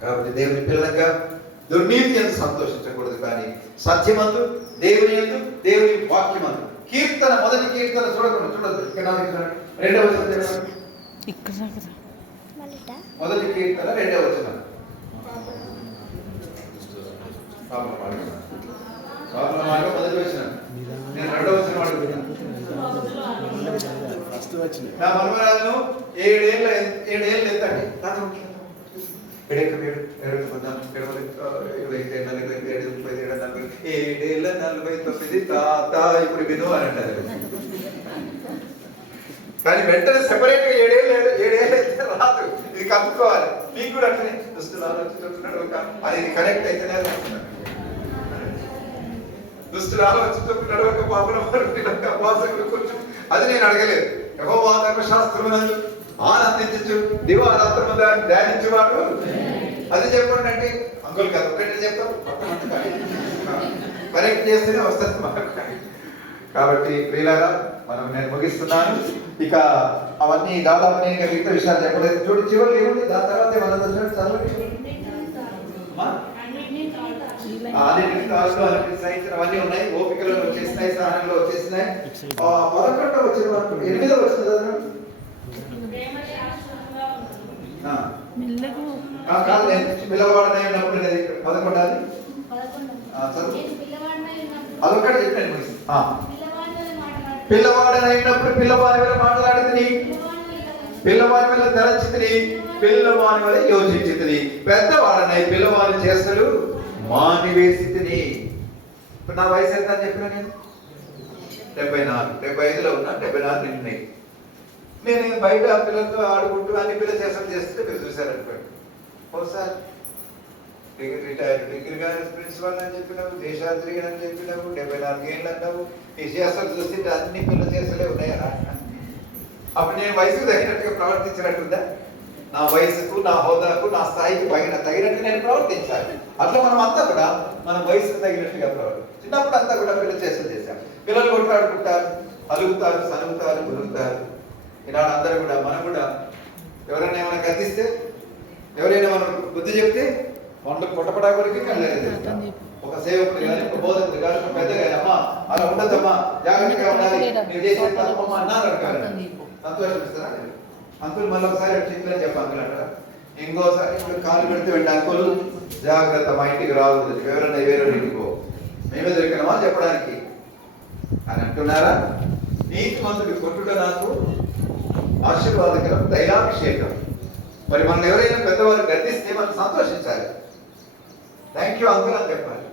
కాబట్టి దేవుని పిల్లలంగా దుర్నీతి ఎంత సంతోషించకూడదు, కానీ సత్యమందు దేవుని యందు దేవుని వాక్యమందు. కీర్తన మొదటి కీర్తన చూడదు ఇక్కడ 2వ వచనం. మొదటి కీర్తన 2వ వచనం. మొదటి వచనం. నేను 2వ వచనం అడుగుతున్నాను. నా మనవరాలను 7 ఏళ్ళు ఎత్తండి. ఇప్పుడు విను అని అంటారు. కానీ వెంటనే సెపరేట్ గా 7 ఏళ్ళు అయితే రాదు, ఇది కలుపుకోవాలి. మీకు కూడా అంటే దుస్తులు ఆలోచించుకుంటున్నాడు అది ఇది కనెక్ట్ అయితేనే దుస్తులు ఆలోచించుకుంటున్నాడు ఒక పాపన కొంచెం అది నేను అడగలేదు. యెహోవా ధర్మశాస్త్రమునందు ఆనందించు దివారాత్రము దాన్ని ధ్యానించువాడు. అది చెప్పండి అంటే అంకుల్ కాదు, ఒకటి చెప్తాం కరెక్ట్ చేస్తేనే వస్తుంది మనకు. కాబట్టి వీళ్ళగా నేను ముగిస్తున్నాను. ఇక అవన్నీ దాదాపు నేను మిగతా విషయాలు చెప్పలేదు. చూడు చివరి ఏముంది, దాని తర్వాత అవన్నీ ఉన్నాయి. ఓపికలో వచ్చేసినాయి, సహనంలో వచ్చేసినాయి. 11వ వచ్చిన వరకు 8వ వచ్చిన పిల్లవాడనప్పుడు 11 అదొక్కటి చెప్పండి. పిల్లవాడనైనప్పుడు పిల్లవాడి వల్ల మాట్లాడింది, పిల్లవాడి వల్ల తలచితిని, పిల్లవాడి వల్ల యోచించితిని, పెద్దవాడనై పిల్లవాడి చేస్తలు మానివేసితిని. ఇప్పుడు నా వయసు ఎంత అని చెప్పిన నేను 74, 75లో ఉన్నా. 74 నిండినాయి. నేను బయట పిల్లలతో ఆడుకుంటూ అన్ని పిల్లలు చేస్తే మీరు చూశారనుకోండి. ఒకసారి డిగ్రీ కానీ ప్రిన్సిపల్ అని చెప్పినావు, దేశాలు తిరిగినని చెప్పినావు, 74 ఏళ్ళు అన్నావు. ఈ చేసలు చూస్తే అన్ని పిల్లలు చేసలే ఉన్నాయా? అప్పుడు నేను వయసుకు తగినట్టుగా ప్రవర్తించినట్టుందా? నా వయసుకు, నా హోదాకు, నా స్థాయికి తగినట్టు నేను ప్రవర్తించాలి. అట్లా మనం అంతా కూడా మన వయసుకు తగినట్టుగా ప్రవర్తించాలి. చిన్నప్పుడు అంతా కూడా పిల్లలు చేశాం. పిల్లలు కొట్లాడుకుంటారు, అలుగుతారు, సలుగుతారు, గురుగుతారు. ఈనాడు అందరూ కూడా మనం కూడా ఎవరైనా ఏమైనా గద్దిస్తే, ఎవరైనా మనం బుద్ధి చెప్తే వంటకు పొట్టపడా కొరికి కనలేదు. ఒక సేవకుడు కానీ, ఒక బోధకుడు కానీ, ఒక పెద్ద కానీ, అమ్మా అలా ఉండదమ్మా, జాగ్రత్తగా ఉండాలి, నువ్వు చేసే తప్పమ్మా అన్నారు అనుకోవాలి. సంతోషిస్తారా? అంకుల్ మళ్ళీ ఒకసారి చెప్పని చెప్పి అంకుల్ అంటారా? ఇంకోసారి కాలు పెడితే వెంట అంకుల్ జాగ్రత్త, మా ఇంటికి రావద్దు, ఎవరైనా వేరే ఇంటికో, మేమే దొరికినామా చెప్పడానికి అని అంటున్నారా? నీతిమంతుడి కొట్టుట నాకు ఆశీర్వాదకరం, దైవాభిషేకం. మరి మనం ఎవరైనా పెద్దవారు గర్దిస్తే మనం సంతోషించాలి. థ్యాంక్ యూ అంకుల్ అని చెప్పాలి.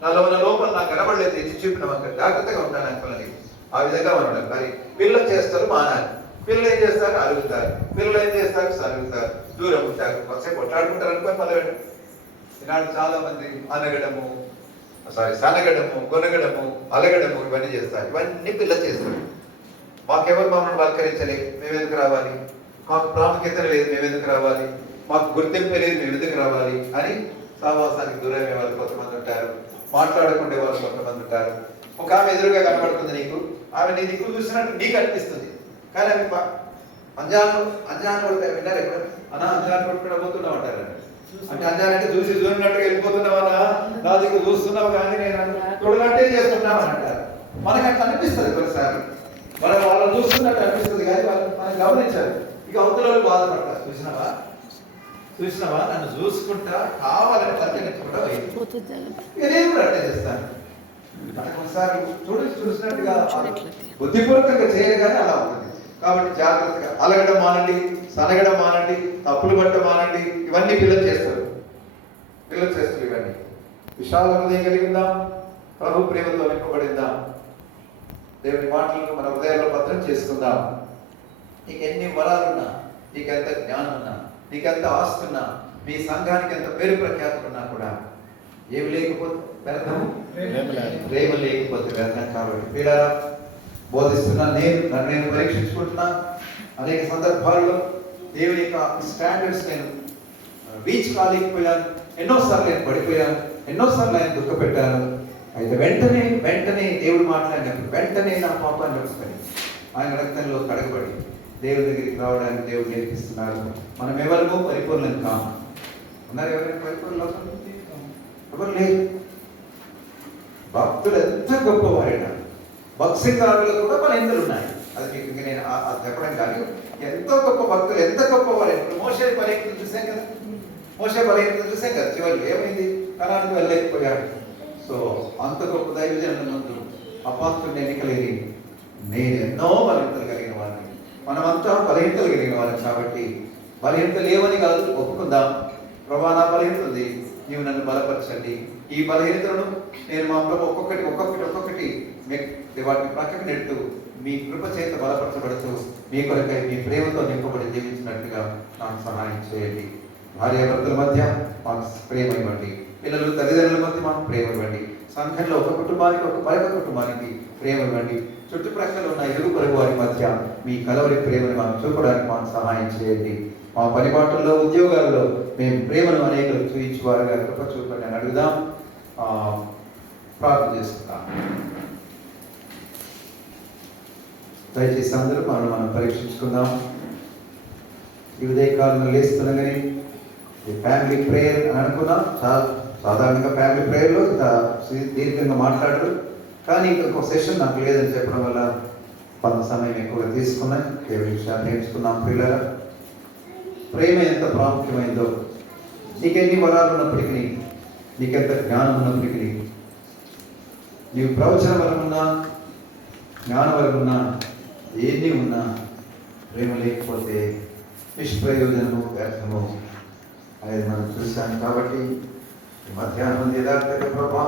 నాలో ఉన్న లోపల నాకు కనబడలేదు, ఎత్తి చూపిన అంకుల్, జాగ్రత్తగా ఉంటాను అంకుల్ అని. ఆ విధంగా మనం మరి పిల్లలు చేస్తారు మానాలి. పిల్లలు ఏం చేస్తారు? అలుగుతారు. పిల్లలు ఏం చేస్తారు? సలుగుతారు, దూరం ఉంటారు, ఒకసేపు కొట్లాడుకుంటారు అనుకోని మొదలు. ఈనాడు చాలా మంది సనగడము, కొనగడము, అలగడము ఇవన్నీ చేస్తారు. ఇవన్నీ పిల్లలు చేస్తారు. మాకెవరు మమ్మల్ని పలకరించలేదు, మేమెందుకు రావాలి? మాకు ప్రాముఖ్యత లేదు, మేమెందుకు రావాలి? మాకు గుర్తింపు లేదు, మేమెందుకు రావాలి అని సహవాసానికి దూరమే వాళ్ళు కొంతమంది ఉంటారు. మాట్లాడుకునే వాళ్ళు కొంతమంది ఉంటారు. ఒక ఆమె ఎదురుగా కనబడుతుంది నీకు, ఆమె నీ దిక్కు చూసినట్టు నీకు అనిపిస్తుంది. కానీ ఆమె అంజాన్ కొడుకు విన్నారు ఎప్పుడు? అన్నా అంజాన్ కొడుకు పోతున్నావు అంటారు. అంటే అంజాన్ అంటే చూసినట్టుగా వెళ్ళిపోతున్నావా, నా దిక్కు చూస్తున్నావు కానీ నేను చూడనట్టే చేస్తున్నావు అని అంటారు. మనకు అట్లా అనిపిస్తుంది కొన్నిసార్లు. వాళ్ళని చూస్తున్నట్టు అనిపిస్తుంది కానీ వాళ్ళు మనం గమనించాలి. ఇక అవతల బాధపడతారు. చూసినావా నన్ను చూసుకుంటా కావాలని తగ్గించుకుంటా ఇక నేను కూడా అట్లా చేస్తాను. మనకు ఒకసారి చూసినట్టుగా బుద్ధిపూర్వకంగా చేయగానే అలా ఉంటుంది. కాబట్టి జాగ్రత్తగా అలగడం మానండి, సనగడం మానండి, తప్పులు పట్టడం మానండి. ఇవన్నీ పిల్లలు చేస్తారు ఇవన్నీ. విశాల హృదయం కలిగి ఉందాం, ప్రభు ప్రేమతో నింపబడిందాం, దేవుని మాటలను మన హృదయాల్లో భద్రం చేసుకుందాం. నీకు ఎన్ని వరాలున్నా, నీకెంత జ్ఞానం ఉన్నా, నీకెంత ఆస్తున్నా, మీ సంఘానికి ఎంత పేరు ప్రఖ్యాతులున్నా కూడా ఏమి లేకపోతే వ్యర్థం, ప్రేమ లేకపోతే వ్యర్థం. కాబట్టి పిల్లరా, బోధిస్తున్నా, నన్ను నేను పరీక్షించుకుంటున్నా. అనేక సందర్భాల్లో దేవుని యొక్క స్టాండర్డ్స్ నేను రీచ్ కాలేకపోయాను. ఎన్నోసార్లు నేను పడిపోయాను, ఎన్నోసార్లు ఆయన దుఃఖపెట్టాను. అయితే వెంటనే దేవుడు మాట్లాడినప్పుడు వెంటనే నా పాపాన్ని ఒప్పుకొని ఆయన రక్తంలో కడగబడి దేవుడి దగ్గరికి రావడానికి దేవుడు నేర్పిస్తున్నారు. మనం ఎవరికో పరిపూర్ణం కాము. ఉన్నారు ఎవరైనా పరిపూర్ణ? ఎవరు లేరు. భక్తులు ఎంత గొప్పవారైనా భక్తికారులు కూడా మన ఎందులు ఉన్నాయి. అది మీకు నేను చెప్పడం కానీ ఎంతో గొప్ప భక్తులు, ఎంత గొప్పవారు. ఇప్పుడు మోషే బలహీనతలు చూసాం కదా, చివరికి ఏమైంది? కనానికి వెళ్ళలేకపోయాడు. సో అంత గొప్ప దైవజనుల ముందు అపాత్రుని ఎన్నికలేని నేను ఎన్నో బలహీనతలు కలిగిన వారిని, మనమంతా బలహీనతలు కలిగిన వారిని. కాబట్టి బలహీనత లేవని కాదు, ఒప్పుకుందాం. ప్రభా, నా బలహీనత ఉంది, నీవు నన్ను బలపరచండి. ఈ బలహీనతలను నేను మా ప్రభు ఒక్కొక్కటి వాటిని ప్రక్కకు నెడుతూ మీ కృప చేత బలపరచబడుతూ మీ కొరకై మీ ప్రేమతో నింపబడి జీవించినట్టుగా నాకు సహాయం చేయండి. భార్యాభర్తల మధ్య మాకు ప్రేమ ఇవ్వండి, పిల్లలు తల్లిదండ్రుల మధ్య మాకు ప్రేమ ఇవ్వండి, సంఘంలో ఒక కుటుంబానికి మరొక కుటుంబానికి ప్రేమ ఇవ్వండి, చుట్టుప్రక్కల ఉన్న ఇరుగు పొరుగు వారి మధ్య మీ కలవరి ప్రేమను మాకు చూపడానికి మాకు సహాయం చేయండి. మా పరిపాటుల్లో, ఉద్యోగాల్లో మేము ప్రేమను అనేకలు చూపించేవారుగా కృప చూపండి అని అడుగుదాం, ప్రార్థన చేసుకుందాం. దయచేసి అందరూ మనం పరీక్షించుకుందాం. ఈ ఉదయకాలంలో లేస్తున్నాగానే ఫ్యామిలీ ప్రేయర్ అని అనుకున్నాం. సాధారణంగా ఫ్యామిలీ ప్రేయర్లో దీర్ఘంగా మాట్లాడరు, కానీ ఇంకొక సెషన్ నాకు లేదని చెప్పడం వల్ల కొంత సమయం ఎక్కువగా తీసుకున్నాం. దేవుడి విషయాలు నేర్చుకున్నాం. పిల్లల ప్రేమ ఎంత ప్రాముఖ్యమైందో, నీకెన్ని వరాలు ఉన్నప్పటికీ, నీకెంత జ్ఞానం ఉన్నప్పటికీ, నీవు ప్రవచన వరం ఉన్నా, జ్ఞాన వరం ఉన్నా, ఎన్ని ఉన్నా ప్రేమ లేకపోతే నిష్ప్రయోజనము, వ్యర్థము అనేది మనం చూశాను. కాబట్టి మధ్యాహ్నం యథార్థంగా ప్రభా,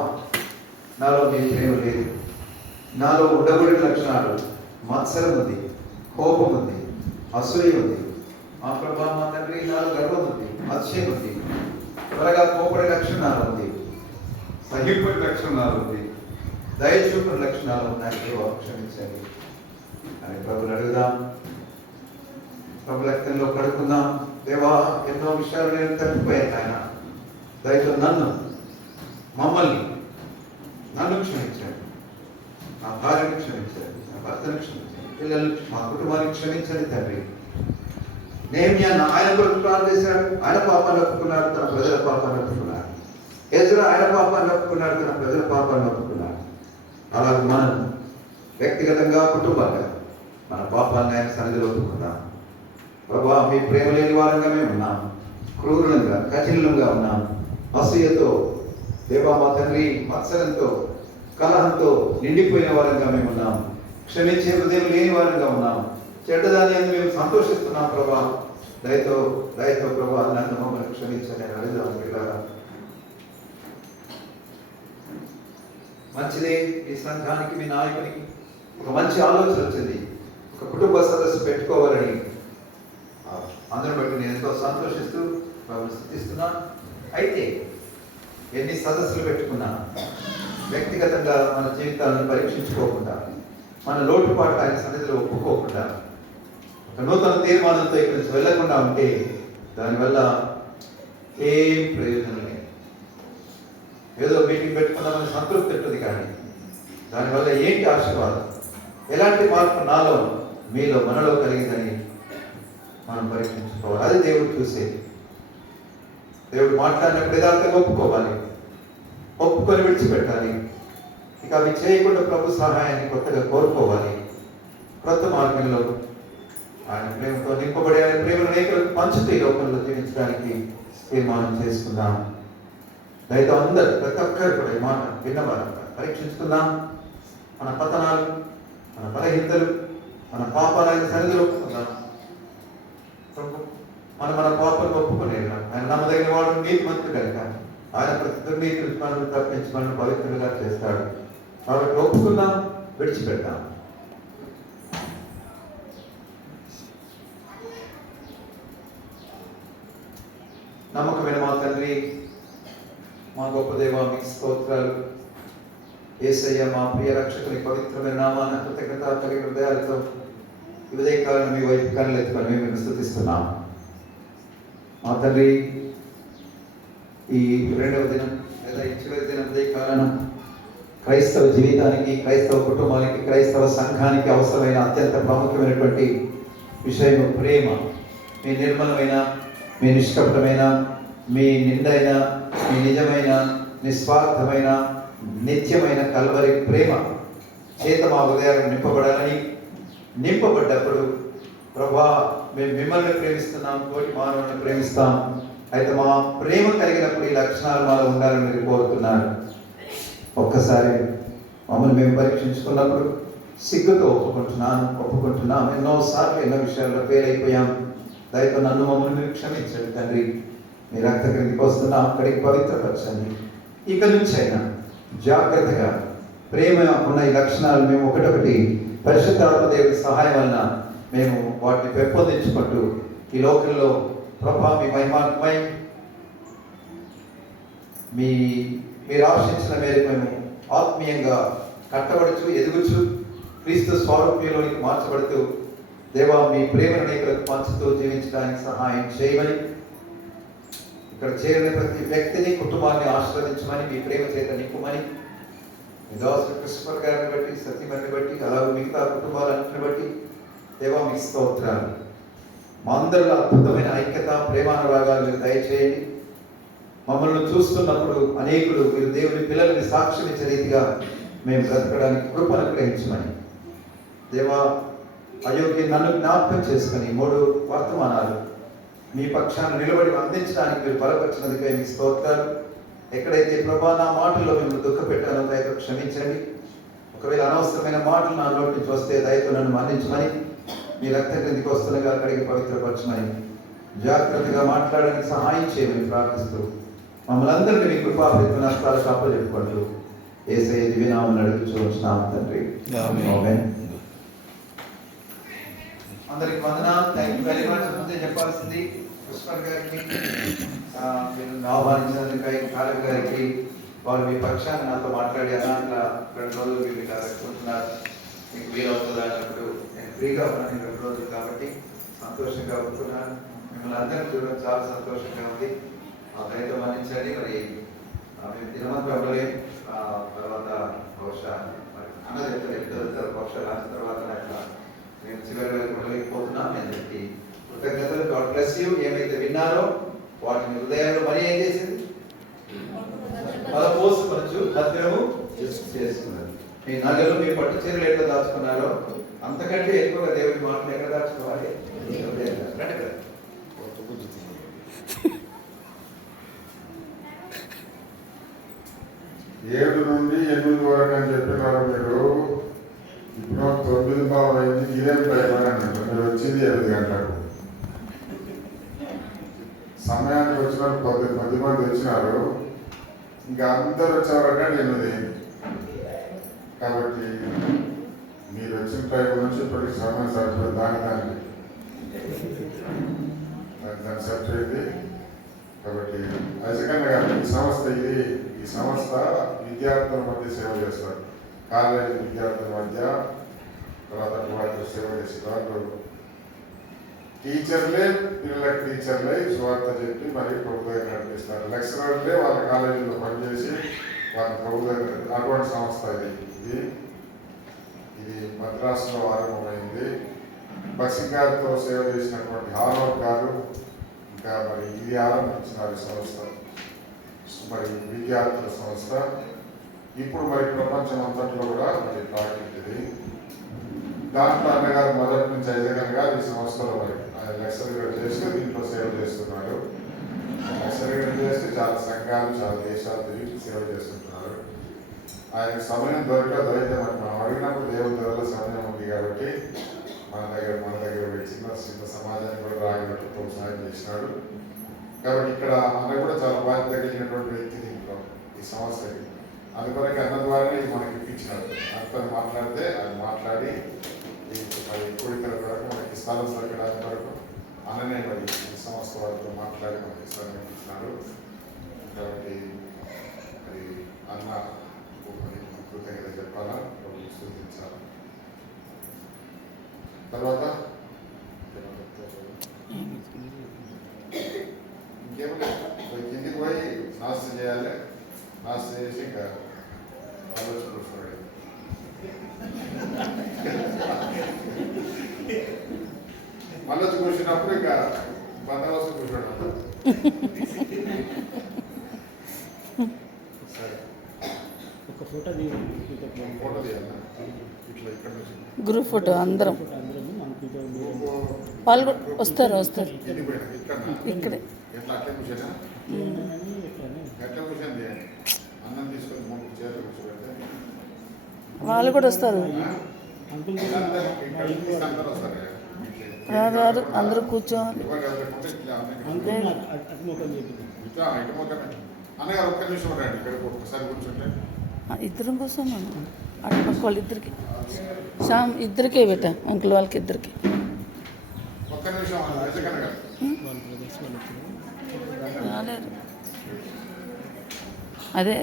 నాలో నీ ప్రేమ లేదు, నాలో ఉండబడిన లక్షణాలు మత్సరం ఉంది, కోపం ఉంది, అసూయ ఉంది. మా ప్రభా, మా తండ్రి, నాలో గర్వం ఉంది, అతిశయం ఉంది, త్వరగా కోపడే లక్షణాలు ఉంది, సహింపడి లక్షణాలు ఉంది, దయచూపని లక్షణాలు ఉన్నాయి. క్షమించండి అని ప్రభుని అడుగుదాం. ప్రభు రక్తంలో కడుక్కుందాం. దేవా, ఎన్నో విషయాలు నేను తప్పిపోయాను. ఆయన దయతో మమ్మల్ని క్షమించండి, నా భార్యను క్షమించండి, నా భర్తను క్షమించండి, పిల్లలు, మా కుటుంబాన్ని క్షమించండి తండ్రి. నెహెమ్యా ఆయన కొరకు ప్రార్థించాడు, ఆయన పాపాన్ని ఒప్పుకున్నాడు, తన ప్రజల పాపాన్ని ఒప్పుకున్నాడు. ఎజ్రా ఆయన పాపాన్ని ఒప్పుకున్నాడు, తన ప్రజల పాపాన్ని ఒప్పుకున్నాడు. అలాగే మనం వ్యక్తిగతంగా, కుటుంబంగా మన పాపాన్ని ఆయన సన్నిధిలో ఒప్పుకుందాం. ప్రభా, మీ ప్రేమ లేని వారంగా మేము ఉన్నాం, క్రూరంగా, కఠినంగా ఉన్నాం, అసూయతో, దేవా మా తండ్రి, మత్సరంతో, కలహంతో నిండిపోయిన వారంగా మేము ఉన్నాం. క్షమించే హృదయం లేని వారంగా ఉన్నాం. చెడ్డదాన్ని అని మేము సంతోషిస్తున్నాం. ప్రభా, దయతో ప్రభా, నన్ను మమ్మల్ని క్షమించని అడుగుదాం. పిల్లగా మంచిదే, ఈ సంఘానికి, మీ నాయకునికి ఒక మంచి ఆలోచన వచ్చింది, ఒక కుటుంబ సదస్సు పెట్టుకోవాలని. అందరూ బట్టి నేను ఎంతో సంతోషిస్తూ స్థుతిస్తున్నాను. అయితే ఎన్ని సదస్సులు పెట్టుకున్నా వ్యక్తిగతంగా మన జీవితాలను పరీక్షించుకోకుండా, మన లోటుపాటు ఆయన సన్నిధిలో ఒప్పుకోకుండా, ఒక నూతన తీర్మానంతో ఇక్కడి నుంచి వెళ్లకుండా ఉంటే దానివల్ల ఏం ప్రయోజనం లేదు. ఏదో మీటింగ్ పెట్టుకున్నామని సంతృప్తి ఉంటుంది, కానీ దానివల్ల ఏంటి ఆశీర్వాదం, ఎలాంటి మార్పు నాలో, మీలో, మనలో కలిగిందని మనం పరీక్షించుకోవాలి. అది దేవుడు చూసేది. దేవుడు మాట్లాడినప్పుడు యథార్థంగా ఒప్పుకొని విడిచిపెట్టాలి. ఇక అవి చేయకుండా ప్రభు సహాయాన్ని కొత్తగా కోరుకోవాలి. క్రొత్త మార్గంలో ఆయన ప్రేమతో నింపబడి ఆయన ప్రేమను అనేకులకు పంచుతూ ఈ లోకంలో జీవించడానికి తీర్మానం చేసుకుందాం. దయతో అందరూ, ప్రతి ఒక్కరు కూడా ఈ మాట విన్నవారంతా పరీక్షించుకుందాం. మన పతనాలు, మన బలహీనతలు, మన పాపాలను సన్నిధిలో ఒప్పుకుందాం. మన పాపాలను ఒప్పుకునేలా ఆయన నమ్మదగిన వాడు, నీతిమంతుడు కనుక ఆయన ప్రతి దుర్నీతి మనల్ని తప్పించి మనల్ని పవిత్రులుగా చేస్తాడు. కాబట్టి ఒప్పుకుందాం, విడిచిపెడతాం. నమ్మకమైన మా తండ్రి, మా గొప్ప దేవ, మీకు స్తోత్రాలు. యేసయ్య, మా ప్రియ రక్షకుని పవిత్రమైన నామాన కృతజ్ఞత కలిగిన హృదయాలతో ఈ ఉదయకాలను మీ వైపు కళ్ళు ఎత్తుకొని మేము స్తుతిస్తున్నాం. మా తండ్రి, ఈ రెండవ దినం లేదా ఈ చివరి దినం ఉదయకాలను క్రైస్తవ జీవితానికి, క్రైస్తవ కుటుంబానికి, క్రైస్తవ సంఘానికి అవసరమైన అత్యంత ప్రాముఖ్యమైనటువంటి విషయం ప్రేమ. మీ నిర్మలమైన, మీ నిష్కపటమైన, మీ నిండైన, మీ నిజమైన, నిస్వార్థమైన, నిత్యమైన కల్వరి ప్రేమ చేత మా హృదయాలను నింపబడాలని, నింపబడ్డప్పుడు ప్రభా మేము మిమ్మల్ని ప్రేమిస్తున్నాం, తోటి మానవులను ప్రేమిస్తాం. అయితే మా ప్రేమ కలిగినప్పుడు ఈ లక్షణాలు మాలో ఉండాలని మీరు కోరుతున్నారు. ఒక్కసారి మమ్మల్ని మేము పరీక్షించుకున్నప్పుడు సిగ్గుతో ఒప్పుకుంటున్నాం. ఎన్నోసార్లు ఎన్నో విషయాల్లో ఫెయిల్ అయిపోయాం. దయతో నన్ను మమ్మల్ని మీరు క్షమించండి తండ్రి. మీ రక్త క్రిందికి వస్తున్నాం, అక్కడికి పవిత్రపరచండి. ఇక నుంచి అయినా జాగ్రత్తగా ప్రేమ ఉన్న ఈ లక్షణాలు మేము ఒకటొకటి పరిశుద్ధాత్మ దేవుడి సహాయం వలన మేము వాటిని పెంపొందించుకుంటూ ఈ లోకంలో ప్రభా మీ మహిమాత్మై మీరు ఆశించిన మేరకు మేము ఆత్మీయంగా కట్టబడుచు, ఎదుగుచు, క్రీస్తు స్వరూప్యంలోనికి మార్చబడుతూ దేవా మీ ప్రేమను అనేకులకు పంచుతూ జీవించడానికి సహాయం చేయమని, ఇక్కడ చేరిన ప్రతి వ్యక్తిని, కుటుంబాన్ని ఆశీర్వదించమని, మీ ప్రేమ చేత నింపుమని, క్రిస్టఫర్ గారిని బట్టి, సతీమణిని బట్టి, అలాగే మిగతా కుటుంబాలన్నింటిని బట్టి దేవా మీ స్తోత్రాలు. మా అందరిలో అద్భుతమైన ఐక్యత, ప్రేమానురాగాలు మీరు దయచేయండి. మమ్మల్ని చూస్తున్నప్పుడు అనేకులు మీరు దేవుని పిల్లల్ని సాక్ష్యం ఇచ్చే రీతిగా మేము బ్రతకడానికి కృపను గ్రహించమని దేవా, అయోగ్య నన్ను జ్ఞాపకం చేసుకుని 3 వర్తమానాలు మీ పక్షాన్ని నిలబడి అందించడానికి మీరు బలపరిచినందుకే మీ స్తోత్రాలు. ఎక్కడైతే ప్రభా నా మాటల్లో మిమ్మల్ని దుఃఖపెట్టానో దయతో క్షమించండి. ఒకవేళ అనవసరమైన మాటలు నా నోటి నుంచి వస్తే దయతో నన్ను మన్నించమని, మీ రక్త క్రిందికి వస్తుండగా అక్కడికి పవిత్రపరచమని, జాగ్రత్తగా మాట్లాడడానికి సహాయం చేయమని ప్రార్థిస్తూ మమ్మల్ని అందరినీ మీ కృపాభివృద్ధి నష్టాలకు అప్పచెప్పుకుంటూ యేసయ్య దివ్యనామమున అడుగుచున్నాము తండ్రి. ఆమేన్. అందరికి వందనాలు. Thank you very much. ముందే చెప్పాల్సింది పుష్పర్ గారికి, ఆహ్వానించినందుకు కాళీ గారికి, వారు మీ పక్షాన్ని నాతో మాట్లాడి అట్లా 2 రోజులు మీరు ఇలా పెట్టుకుంటున్నారు, మీకు వీలవుతుందా అన్నప్పుడు నేను ఫ్రీగా ఉన్నాను 2 రోజులు కాబట్టి సంతోషంగా ఉంటున్నాను. మిమ్మల్ని అందరినీ చూడడం చాలా సంతోషంగా ఉంది. ఆ దయతో మన్నించండి. మరి మేము దినమంతా ఉండలేం. తర్వాత బహుశా మరి అన్న చెప్తారు బహుశా రాసిన తర్వాత అట్లా మేము చివరి ఉండలేకపోతున్నాం అని చెప్పి కృతజ్ఞతలు. God bless you. ఏమైతే విన్నారో వాటిని హృదయాల్లో మరి ఏం చేసింది, పోసుకొనొచ్చు, భద్రము చేసుకున్నారు. మీ నగలు, మీ పట్టు చీరలు ఎట్లా దాచుకున్నారో అంతకంటే ఎక్కువగా దేవుడి మాటలు ఎక్కడ దాచుకోవాలి? 7 నుండి 8 వరకు అని చెప్పినారు మీరు. ఇప్పుడు 9 అయింది. ఇదేం టైం అని అన్నట్టు మీరు వచ్చింది 8 గంటలకు. సమయానికి వచ్చినప్పుడు 10 మంది వచ్చినారు. ఇంకా అందరు వచ్చేవరక 8 అయింది. కాబట్టి మీరు వచ్చిన టైం నుంచి ఇప్పటికి సమయం సరిపోయింది. దానికి సరిపోయింది. కాబట్టి అజకన్న గారు ఈ సంస్థ విద్యార్థుల మధ్య సేవ చేస్తారు. కాలేజీ విద్యార్థుల మధ్య, తర్వాత వాటిలో సేవ చేస్తారు. టీచర్లే పిల్లలకి టీచర్లే స్వార్థ చెప్పి మరి ప్రభు దగ్గర నడిపిస్తారు. లెక్చరర్లే వాళ్ళ కాలేజీలో పనిచేసి వాళ్ళ ప్రభు దగ్గర, అటువంటి సంస్థ ఇది మద్రాసులో ఆరంభమైంది. బక్సింగ్ గారితో సేవ చేసినటువంటి హార్వర్డ్ గారు ఇంకా మరి ఇది ఆరంభించినారు సంస్థ, మరి విద్యార్థుల సంస్థ. ఇప్పుడు మరి ప్రపంచం అంతట్లో కూడా మరి తాకింది. దాంట్లో అన్నగారు మొదటి నుంచి అజగన్ గారు ఈ సంస్థలో మరి లెక్చరర్గా చేస్తూ దీంట్లో సేవ చేస్తున్నారు. లెక్చరర్గా చేస్తూ చాలా సంఘాలు, చాలా దేశాలు తిరిగి సేవ చేస్తుంటున్నారు. ఆయన సమయం దొరికితే మరి మనం అడిగినప్పుడు దేవుని దగ్గర సమయం ఉంది కాబట్టి మన దగ్గర చిన్న చిన్న సమాజాన్ని కూడా రాగినట్టు ప్రోత్సాహం చేసినాడు. కాబట్టి ఇక్కడ అన్న కూడా చాలా బాధ్యత కలిగినటువంటి వ్యక్తి దీంట్లో ఈ సంస్థకి. అందుకొరకు అన్న ద్వారానే మనకి ఇప్పించినాడు. అంతా మాట్లాడితే అది మాట్లాడి మరి కోరికల కొరకు మనకి స్థలం దొరకడానికి వరకు అన్ననే మరి ఈ సంస్థ వారితో మాట్లాడి మనకి స్థలం ఇప్పించినాడు. కాబట్టి మరి అన్న మరి కృతజ్ఞత చెప్పాలా, సూచించాలి. తర్వాత ఇంకేమైనా కిందికి పోయి నాశనం చేయాలి. నాశనం చేసి ఇంకా ఆలోచన కూర్చోండి. మళ్ళీ కూర్చున్నప్పుడు ఇంకా బందోబస్తు కూర్చోండి. సరే, ఒక ఫోటో ఫోటో తీయాలి. ఇట్లా ఇక్కడ నుంచి గ్రూప్ ఫోటో అందరం అందరము మనకి వాళ్ళు కూడా వస్తారు. కిందికి పోయినా ఇక్కడ ఇక్కడే ఎట్లా అట్లే కూర్చోనా? ఎట్లా కూర్చొని అన్నం తీసుకొని మూడు చేతులు కూర్చోబెడితే వాళ్ళు కూడా వస్తారు. అంకుల్ అందరూ వస్తారు. రాదు అందరూ కూర్చోవాలి. అంకుల్ అటు మొక్కలు చెప్పింది. అన్నగారు ఒక్క నిమిషం రండి, ఇక్కడికి ఒక్కసారి కూర్చుంటే. ఇద్దరం కూర్చోమను. అటు పక్క వాళ్ళు ఇద్దరికి శ్యామ్ ఇద్దరికే బెట్ట అంకుల్ వాళ్ళకి ఇద్దరికి. ఒక్క నిమిషం ఎందుకన్నా గారు వాళ్ళ బ్రదర్స్ వాళ్ళు రాలేరు. అదే